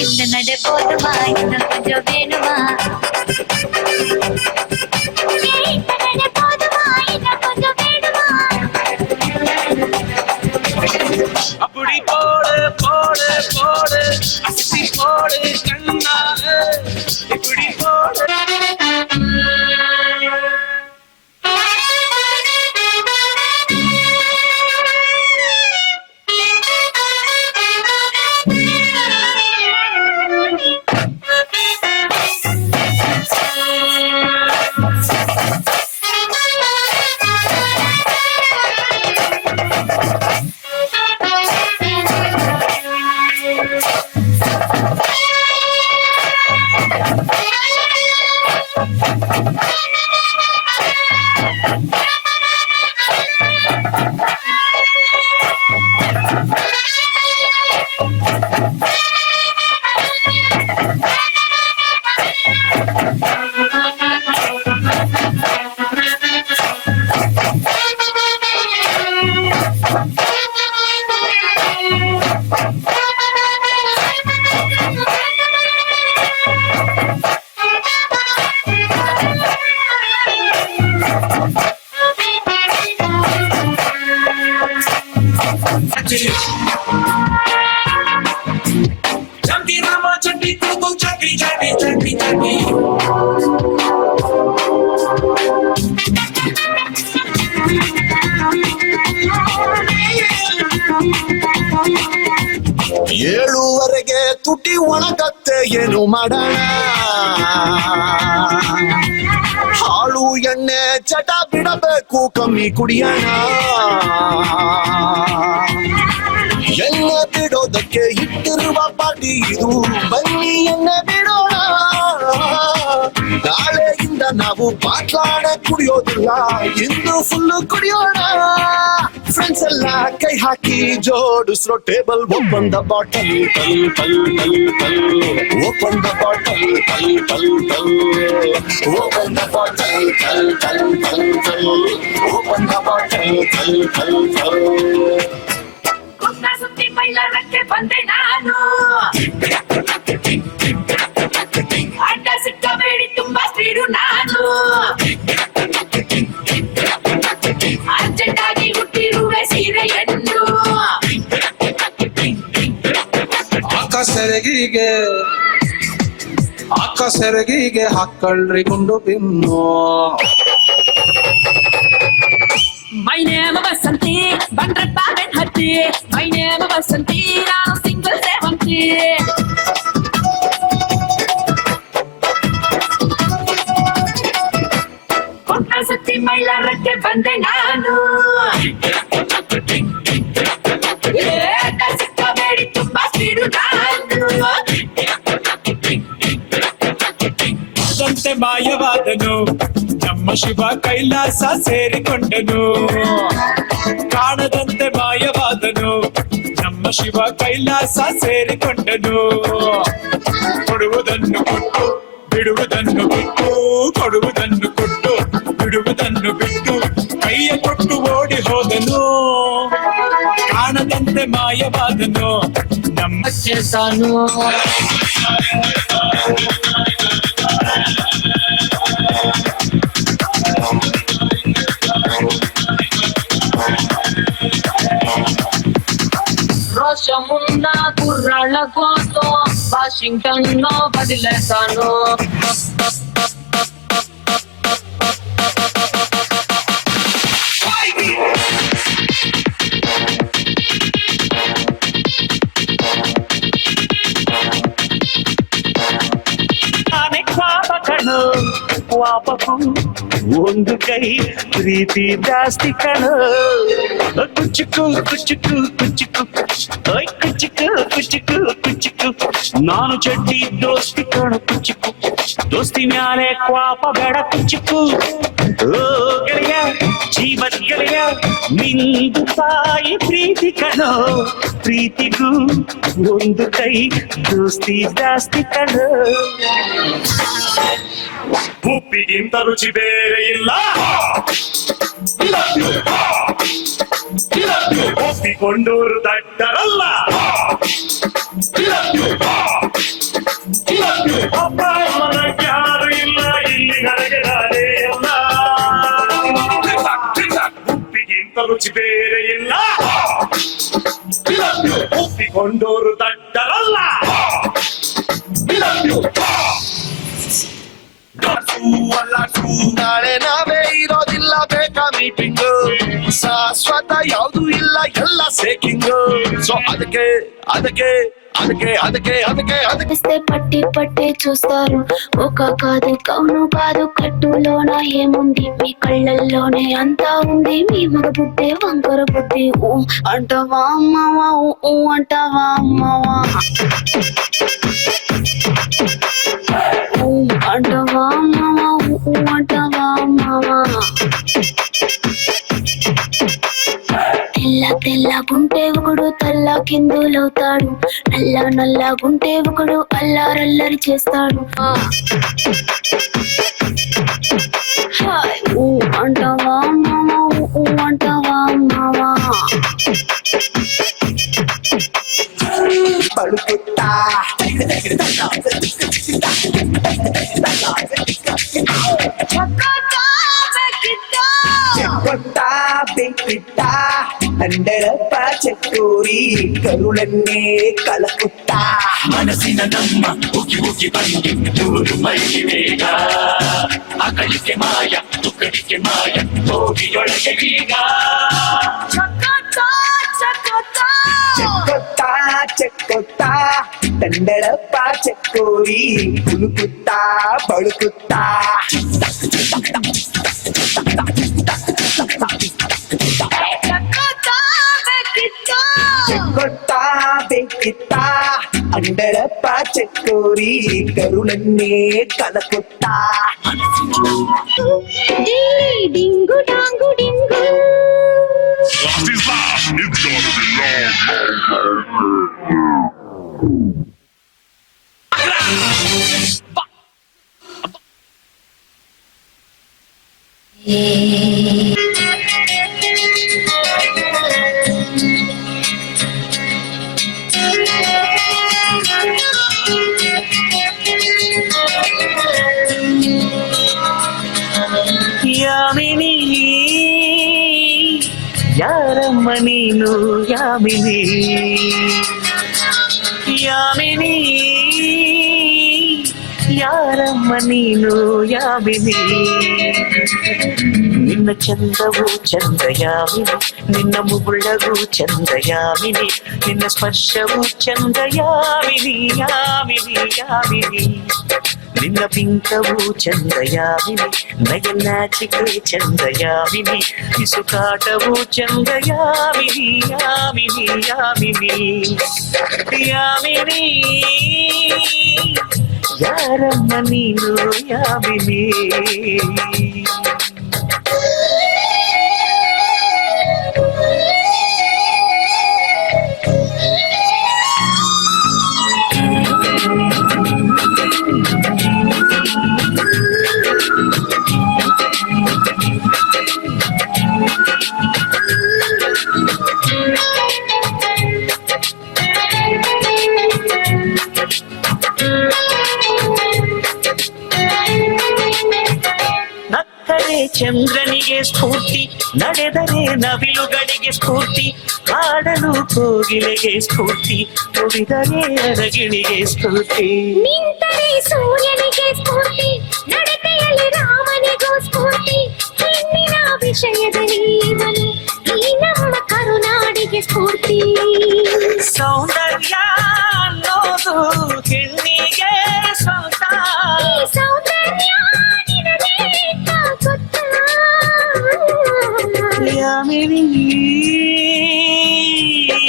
இந்த நட போதுமா இன்னும் கொஞ்சம் வேணுமா இந்த நட போதுமா இன்னும் கொஞ்சம் வேணுமா அப்படி போடு போடு போடு அஸ்தி போடு கண்ணாலே இப்படி போடு Chanti Rama Chanti Tutu Chanti Chanti Chanti Chanti ತುಟಿ ಒಣಗತ್ತೆ ಏನು ಮಾಡೋಣ ಹಾಳು ಎಣ್ಣೆ ಚಟ ಬಿಡಬೇಕು ಕಮ್ಮಿ ಕುಡಿಯೋಣ ಎಣ್ಣೆ ಬಿಡೋದಕ್ಕೆ ಇಟ್ಟಿರುವ ಪಾಟಿ ಇದು ಬನ್ನಿ ಎಣ್ಣೆ ಬಿಡೋಣ ನಾಳೆಯಿಂದ ನಾವು ಬಾಟ್ಲಾಣೆ ಕುಡಿಯೋದಿಲ್ಲ ಇನ್ನು ಫುಲ್ಲು ಕುಡಿಯೋಣ ಫ್ರೆಂಡ್ಸ್ ಎಲ್ಲ ಕೈ ಹಾಕಿ ಜೋಡಿಸ್ರೋ ಟೇಬಲ್ ಓಪನ್ ದ ಬಾಟಲ್ ಟಲ್ ಟಲ್ ಟಲ್ ಟಲ್ ಓಪನ್ ದ ಬಾಟಲ್ ಟಲ್ ಟಲ್ ಟಲ್ ಓಪನ್ ದ ಬಾಟಲ್ ಟಲ್ ಟಲ್ ಟಲ್ ಟಲ್ ಓಪನ್ ದ ಬಾಟಲ್ ಟಲ್ ಟಲ್ ಟಲ್ ಕುಂದ ಸುತ್ತಿ ಮೈಲಾರಕ್ಕೆ ಬಂದೆ ನಾನು ಅಡ್ಡ ಸಿಕ್ಕಬೇಡಿ ತುಂಬಾ ಸ್ಪೀಡು ನಾನು ಅರ್ಜೆಂಟ್ ಆಗಿ ಹುಟ್ಟಿರುವೆ ಸೀರೆಯನ್ನು ಅಕ್ಕ ಸೆರಗಿಗೆ ಹಾಕಳ್ರಿ ಗುಂಡು ಬಿನ್ನು My name is Vasanti, Bandrappa and Hatti. My name is Vasanti, I'm single 70. Konna Satti Mailarake bande nanu. Sikabedi tumba speedu nanu. ಅದಂತೆ ಮಾಯವಾದನು ನಮ್ಮ ಶಿವ ಕೈಲಾಸ ಸೇರಿಕೊಂಡನು ಕಾಣದಂತೆ ಮಾಯವಾದನು ನಮ್ಮ ಶಿವ ಕೈಲಾಸ ಸೇರಿಕೊಂಡನು ಕೊಡುವುದನ್ನು ಕೊಟ್ಟು ಬಿಡುವುದನ್ನು ಬಿಟ್ಟು ಕೊಡುವುದನ್ನು ಕೊಟ್ಟು ಬಿಡುವುದನ್ನು ಬಿಟ್ಟು ಕೈಯ ಕೊಟ್ಟು ಓಡಿ ಹೋದನು ಕಾಣದಂತೆ ಮಾಯವಾದನು ನಮ್ಮ చేశాను రోషమున్న కుర్రాళ్ళ కోసం వాషింగ్టన్ లో వదిలేశాను ಪಾಪಕು ಒಂದು ಕೈ ಪ್ರೀತಿ ಜಾಸ್ತಿ ಕಣೋ ಕುಚ್ಚುಕು ಕುಚ್ಚುಕು ಕುಚ್ಚುಕು ಓಯ್ ಕುಚ್ಚುಕು ಕುಚ್ಚುಕು ಕುಚ್ಚುಕು ನಾನು ಚಡ್ಡಿ ದೋಸ್ತಿ ಕಣೋ ಕುಚ್ಚುಕು ದೋಸ್ತಿ ಮ್ಯಾಲೆ ಕ್ವಾಪ ಬೇಡ ಕುಚ್ಚುಕು ಓ ಗೆಳೆಯ ಜೀವದ ಗೆಳೆಯ ನಿಂದು ತಾಯಿ ಪ್ರೀತಿ ಕಣೋ ಪ್ರೀತಿಗೂ ಒಂದು ಕೈ ದೋಸ್ತಿ ಜಾಸ್ತಿ ಕಣೋ ಉಪ್ಪಿಗಿಂತ ರುಚಿ ಬೇರೆ ಇಲ್ಲ ಒಪ್ಪಿಕೊಂಡೋರು ದಡ್ಡರಲ್ಲ ಅಪ್ಪ ಮನಕ್ಕೆ ಯಾರು ಇಲ್ಲ ಇಲ್ಲಿ ನನಗೆ ನಾನೇ ಎಲ್ಲ ಉಪ್ಪಿಗಿಂತ ರುಚಿ ಬೇರೆ ಇಲ್ಲ ಒಪ್ಪಿಕೊಂಡೋರು ದಡ್ಡರಲ್ಲ ನಾಳೆ ನಾವೇ ಇರೋದಿಲ್ಲ ಬೇಕಾ ಮೀಟಿಂಗು ಶಾಶ್ವತ ಯಾವುದು ಇಲ್ಲ ಎಲ್ಲ ಸೇಕಿಂಗು ಸೊ ಅದಕ್ಕೆ ಅದಕ್ಕೆ ಅದಕ್ಕೆ ಅದಕ್ಕೆ ಅದಕ್ಕೆ ಅದಕ್ಕೆ ఇస్తే పట్టి పట్టి చూస్తారు ఒక కాదు కౌను కాదు కట్టులోన ఏముంది మీ కళ్ళల్లోనే అంతా ఉంది మీ మగ బుద్ధి వంకర బుద్ధి ఊ అంటావా అమ్మవా ఊ అంటావా అమ్మవా ఊ అంటావా అమ్మవా ఊ అంటావా అమ్మవా తెల్ల తెల్లగుంటే ఒకడు తల్ల కిందులవుతాడు నల్ల నల్లగుంటే ఒకడు అల్లారల్లరి చేస్తాడు హాయ్ ఊ అంటావా మావా ఊ అంటావా మావా పడుకుతా చెక్కొట్టా బెక్కిట్టా ಅಂಡಳಪ್ಪ ಚಕೋರಿ ಕರುಳನ್ನೇ ಕಳಕುತ್ತಾ ಮನಸ್ಸಿನ ನಮ್ಮ ಉಗಿ ಉಗಿ ಬಂದಿ ದೂರು ಮೈಲಿ ಬೇಗ ಅಕಳಿಕೆ ಮಾಯ ತುಕಡಿಕೆ ಮಾಯ ಹೋಗಿಯೊಳಗೆ ಈಗ చెక్కొట్టా చెక్కొట్టా ಅಂಡಳಪ್ಪ ಚಕ್ಕೋರಿ ಕುಲುಕುತ್ತಾ ಬಳುಕುತ್ತಾ చెక్కొట్టా బెక్కిత్తా అండడప్ప చెక్కోరి కరుణన్నే కలకొట్టా డింగు డాంగు డింగు ಯಾಮಿನಿ ಯಾರಮ್ಮ ನೀನು ಯಾಮಿನಿ ಯಾಮಿನಿ ಯಾರಮ್ಮ ನೀನು ಯಾಮಿನಿ ನಿನ್ನ ಚಂದವು ಚಂದ ಯಾಮಿನಿ ನಿನ್ನ ಮುಗುಳವು ಚಂದ ಯಾಮಿನಿ ನಿನ್ನ ಸ್ಪರ್ಶವು ಚಂದ ಯಾಮಿನಿ ಯಾಮಿನಿ ಯಾಮಿನಿ ನಿನ್ನ ಬಿಂಕವು ಚಂದ ಯಾಮಿನಿ ನಯನಾಚಿಕೆ ಚಂದ ಯಾಮಿನಿ ಇಸುಕಾಟವು ಚಂದ ಯಾಮಿನಿ ಯಾಮಿನಿ ಯಾಮಿನಿ ಯಾಮಿನಿ ಯಾರಮ್ಮ ನೀನು ಯಾಮಿನಿ ನಕ್ಕರೆ ಚಂದ್ರನಿಗೆ ಸ್ಫೂರ್ತಿ ನಡೆದರೆ ನವಿಲುಗಳಿಗೆ ಸ್ಫೂರ್ತಿ ಹಾಡಲು ಕೋಗಿಲೆಗೆ ಸ್ಫೂರ್ತಿ ತುಡಿದರೆ ಅರಗಿಣಿಗೆ ಸ್ಫೂರ್ತಿ ನಿಂತರೆ ಸೂರ್ಯನಿಗೆ ಸ್ಫೂರ್ತಿ ನಡತೆಯಲ್ಲಿ ರಾಮನಿಗೂ ಸ್ಫೂರ್ತಿ ಹೆಣ್ಣಿನ ವಿಷಯದಲ್ಲಿ ಇವನು ಈ ನಮ್ಮ ಕರುನಾಡಿಗೆ ಸ್ಫೂರ್ತಿ ಸೌಂದರ್ಯ ಅನ್ನೋದು ಹೆಣ್ಣಿಗೆ ಸ್ವಂತ ಈ ಸೌಂದರ್ಯ ನಿನಗೆ ಗೊತ್ತಾ? ಯಾಮಿನಿ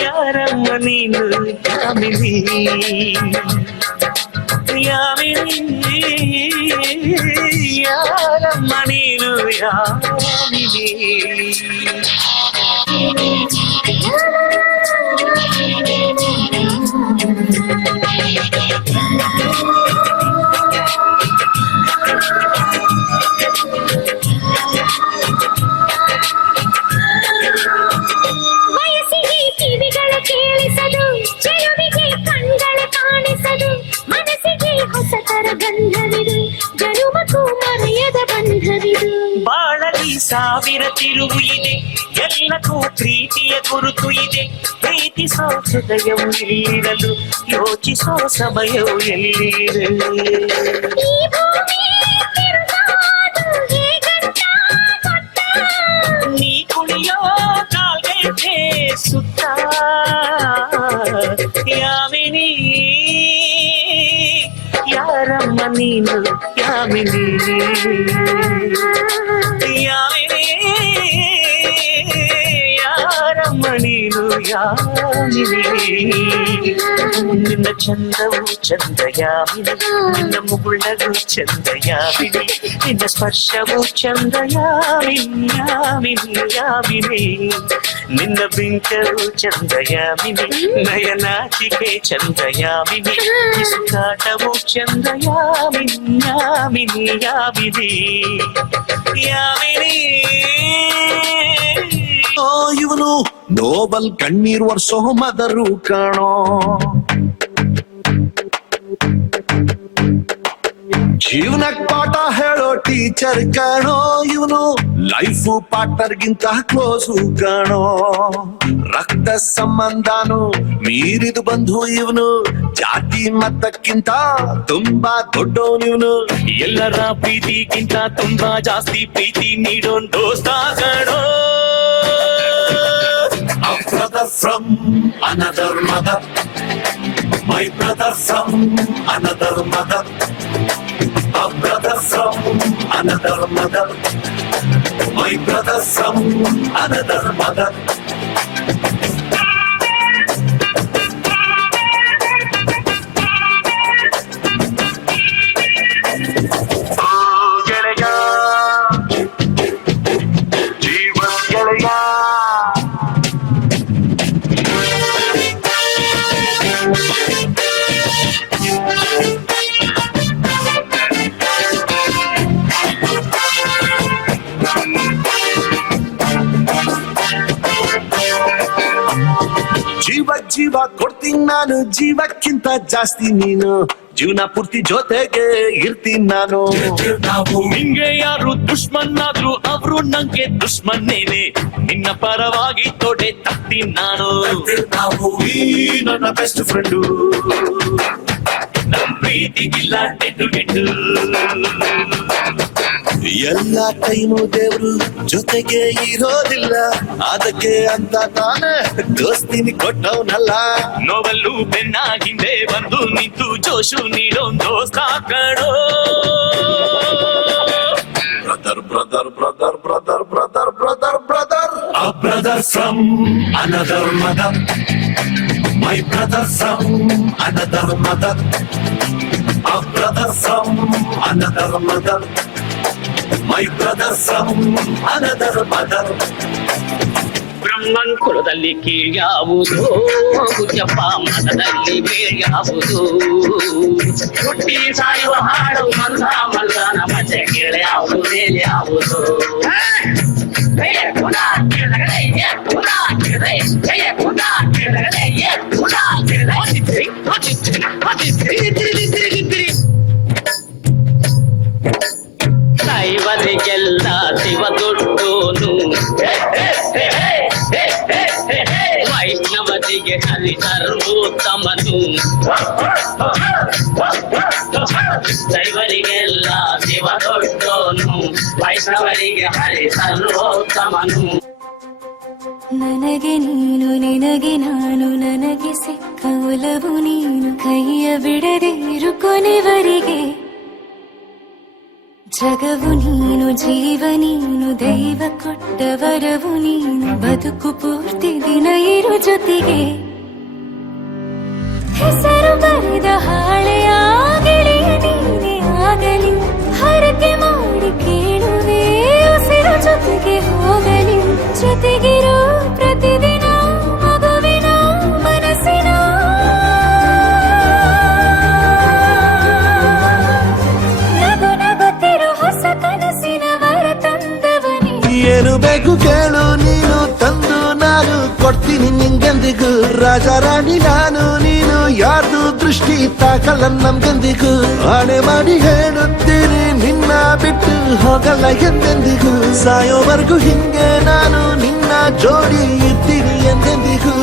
ಯಾರಮ್ಮ ನೀನು ಯಾಮಿನಿ ಯಾಮಿನಿ ಯಾರಮ್ಮ ನೀನು ಯಾಮಿನಿ ವಯಸ್ಸಿಗೆ ಕಿವಿಗಳ ಕೇಳಿಸದು ಚೆಲುವಿಗೆ ಕಣ್ಗಳ ಕಾಣಿಸದು ಮನಸ್ಸಿಗೆ ಹೊಸತರ ಗಂಧವಿದು ಜನುಮಕ್ಕೂ ಮರೆಯದ ಬಂಧವಿದು ಬಾಳಲಿ ಸಾವಿರ ತಿರುವು ಇದೆ ಎಲ್ಲಕ್ಕೂ ಪ್ರೀತಿಯ ಗುರುತು ಇದೆ ಪ್ರೀತಿಸೋ ಹೃದಯವು ಇಲ್ಲಿರಲು ಯೋಚಿಸೋ ಸಮಯವು ಎಲ್ಲಿರಲು ಈ ಭೂಮಿ ತಿರುಗಾದು ಹೇಗಂತ ಗೊತ್ತಾ? ನೀ ಕುಣಿಯೋ ಕಾಲ್ಗೆಜ್ಜೆ ಸುತ್ತ ಯಾಮಿನಿ ಯಾರಮ್ಮ ನೀನು ಯಾಮಿನಿ ಯಾಮಿನಿ ಯಾರಮ್ಮ ನೀನು ಯಾಮಿನಿ ನಿನ್ನ ಚಂದವು ಚಂದ ಯಾಮಿನಿ ನಿನ್ನ ಮುಗುಳವು ಚಂದ ಯಾಮಿನಿ ನಿನ್ನ ಸ್ಪರ್ಶವು ಚಂದ ಯಾಮಿನಿ ಯಾಮಿನಿ ಯಾಮಿನಿ ನಿನ್ನ ಬಿಂಕವು ಚಂದ ಯಾಮಿನಿ ನಯನಾಚಿಕೆ ಚಂದ ಯಾಮಿನಿ ಇಸುಕಾಟವು ಚಂದ ಯಾಮಿನಿ ಯಾಮಿನಿ ಯಾಮಿನಿ ಯಾಮಿನಿ ಇವನು ನೋಬಲ್ ಕಣ್ಣೀರ್ ವರ್ಷೋ ಮದರು ಕಾಣೋ ಜೀವನಕ್ ಪಾಠ ಹೇಳೋ ಟೀಚರ್ ಕಾಣೋ ಇವನು ಲೈಫ್ ಪಾರ್ಟ್ನರ್ಗಿಂತ ಕ್ಲೋಸು ಕಾಣೋ ರಕ್ತ ಸಂಬಂಧನು ಮೀರಿದು ಬಂಧು ಇವನು ಜಾತಿ ಮತಕ್ಕಿಂತ ತುಂಬಾ ದೊಡ್ಡವನಿವನು ಎಲ್ಲರ ಪ್ರೀತಿಗಿಂತ ತುಂಬಾ ಜಾಸ್ತಿ ಪ್ರೀತಿ ನೀಡೋನ್ ದೋಸ್ತ ಕಾಣೋ Brother from another mother My brother from another mother, a brother from another mother, my brother from another mother. ಜೀವ ಕೊಡ್ತೀನಿ ನಾನು, ಜೀವಕ್ಕಿಂತ ಜಾಸ್ತಿ ನೀನು, ಜೀವನ ಪೂರ್ತಿ ಜೊತೆಗೆ ಇರ್ತೀನಿ ನಾನು. ನಿಂಗೆ ಯಾರು ದುಶ್ಮನ್ನಾದ್ರು ಅವರು ನಂಗೆ ದುಶ್ಮನ್ನೇನೆ, ನಿನ್ನ ಪರವಾಗಿ ತೊಡೆ ತರ್ತೀನಿ ನಾನು. ನನ್ನ ಬೆಸ್ಟ್ ಫ್ರೆಂಡು, ನಮ್ ಪ್ರೀತಿಗಿಲ್ಲ ಗೆಡ್ಡು. ಎಲ್ಲ ಟೈಮು ದೇವ್ರು ಜೊತೆಗೆ ಇರೋದಿಲ್ಲ, ಅದಕ್ಕೆ ಅಂತ ತಾನೇ ದೋಸ್ತಿನಿ ಕೊಟ್ಟವನಲ್ಲ. ನೋವಲ್ಲೂ ಬೆನ್ನ ಹಿಂದೆ ಬಂದು ನಿಂತು ಜೋಶು ನೀಡೋ ದೋಸ್ತ ಕಣೋ. Brother brother brother brother brother brother brother, a brother from another mother, my brother from another mother, a brother from another mother, my brother from another mother. ಬ್ರಹ್ಮನ್ ಕುಲದಲ್ಲಿ ಕೀಳ್ಯಾವುದು, ಗುಜ್ಜಪ್ಪ ಮತದಲ್ಲಿ ಬೇಳ್ಯಾವುದು, ಹುಟ್ಟಿ ಸಾಯುವ ಹಾಡು ಮಂದ ಮಲ್ಲನ ಮತ್ತೆ ಕೀಳ್ಯಾವುದು ಮೇಲ್ಯಾವುದು. ದೈವರಿಗೆಲ್ಲ ಶಿವ ದೊಡ್ಡೋನು, ವೈಷ್ಣವರಿಗೆ ಹರಿ ಸರ್ವೋತ್ತಮನು. ದೈವರಿಗೆಲ್ಲ ಶಿವ ದೊಡ್ಡೋನು, ವೈಷ್ಣವರಿಗೆ ಹರಿ ಸರ್ವೋತ್ತಮನು. ನನಗೆ ನೀನು ನಿನಗೆ ನಾನು, ನನಗೆ ಸಿಕ್ಕ ಒಲವು ನೀನು, ಕೈಯ ಬಿಡದೆ ಇರು ಕೊನೆವರೆಗೆ. ಜಗವು ನೀನು, ಜೀವ ನೀನು, ದೈವ ಕೊಟ್ಟ ವರವು ನೀನು, ಬದುಕು ಪೂರ್ತಿ ದಿನ ಇರು ಜೊತೆಗೆ. ಹೆಸರು ಬರೆದ ಹಾಳೆಯ ಗೆಳೆಯ ನೀನೇ ಆಗಲಿ, ಹರಕೆ ಮಾಡಿ ಕೇಳುವೆ ಉಸಿರು ಜೊತೆಗೆ ಹೋಗಲಿ. ಜೊತೆಗಿರೋ ಪ್ರತಿದಿನ ಮಗುವಿನ ಮನಸ್ಸಿನ ನಗು ನಗುತ್ತಿರೋ ಹೊಸ ಕನಸಿನ ವರ ತಂದವನೇ. ಏನು ಬೇಕು ಕೇಳು ನೀನು, ತಂದು ನಾನು ಕೊಡ್ತೀನಿ ನಿಂಗೆಂದಿಗೂ. ರಾಜ ರಾಣಿ ನಾನು ನೀನು, ಯಾರ್ದು ದೃಷ್ಟಿ ತಾಕಲ್ಲ ನಮ್ಗೆಂದಿಗೂ. ಆಣೆ ಮಾಡಿ ಹೇಳುತ್ತೀನಿ ನಿನ್ನ ಬಿಟ್ಟು ಹೋಗಲ್ಲ ಎಂದೆಂದಿಗೂ. ಸಾಯೋವರೆಗೂ ಹಿಂಗೆ ನಾನು ನಿನ್ನ ಜೋಡಿ ಇದ್ದೀನಿ ಎಂದೆಂದಿಗೂ.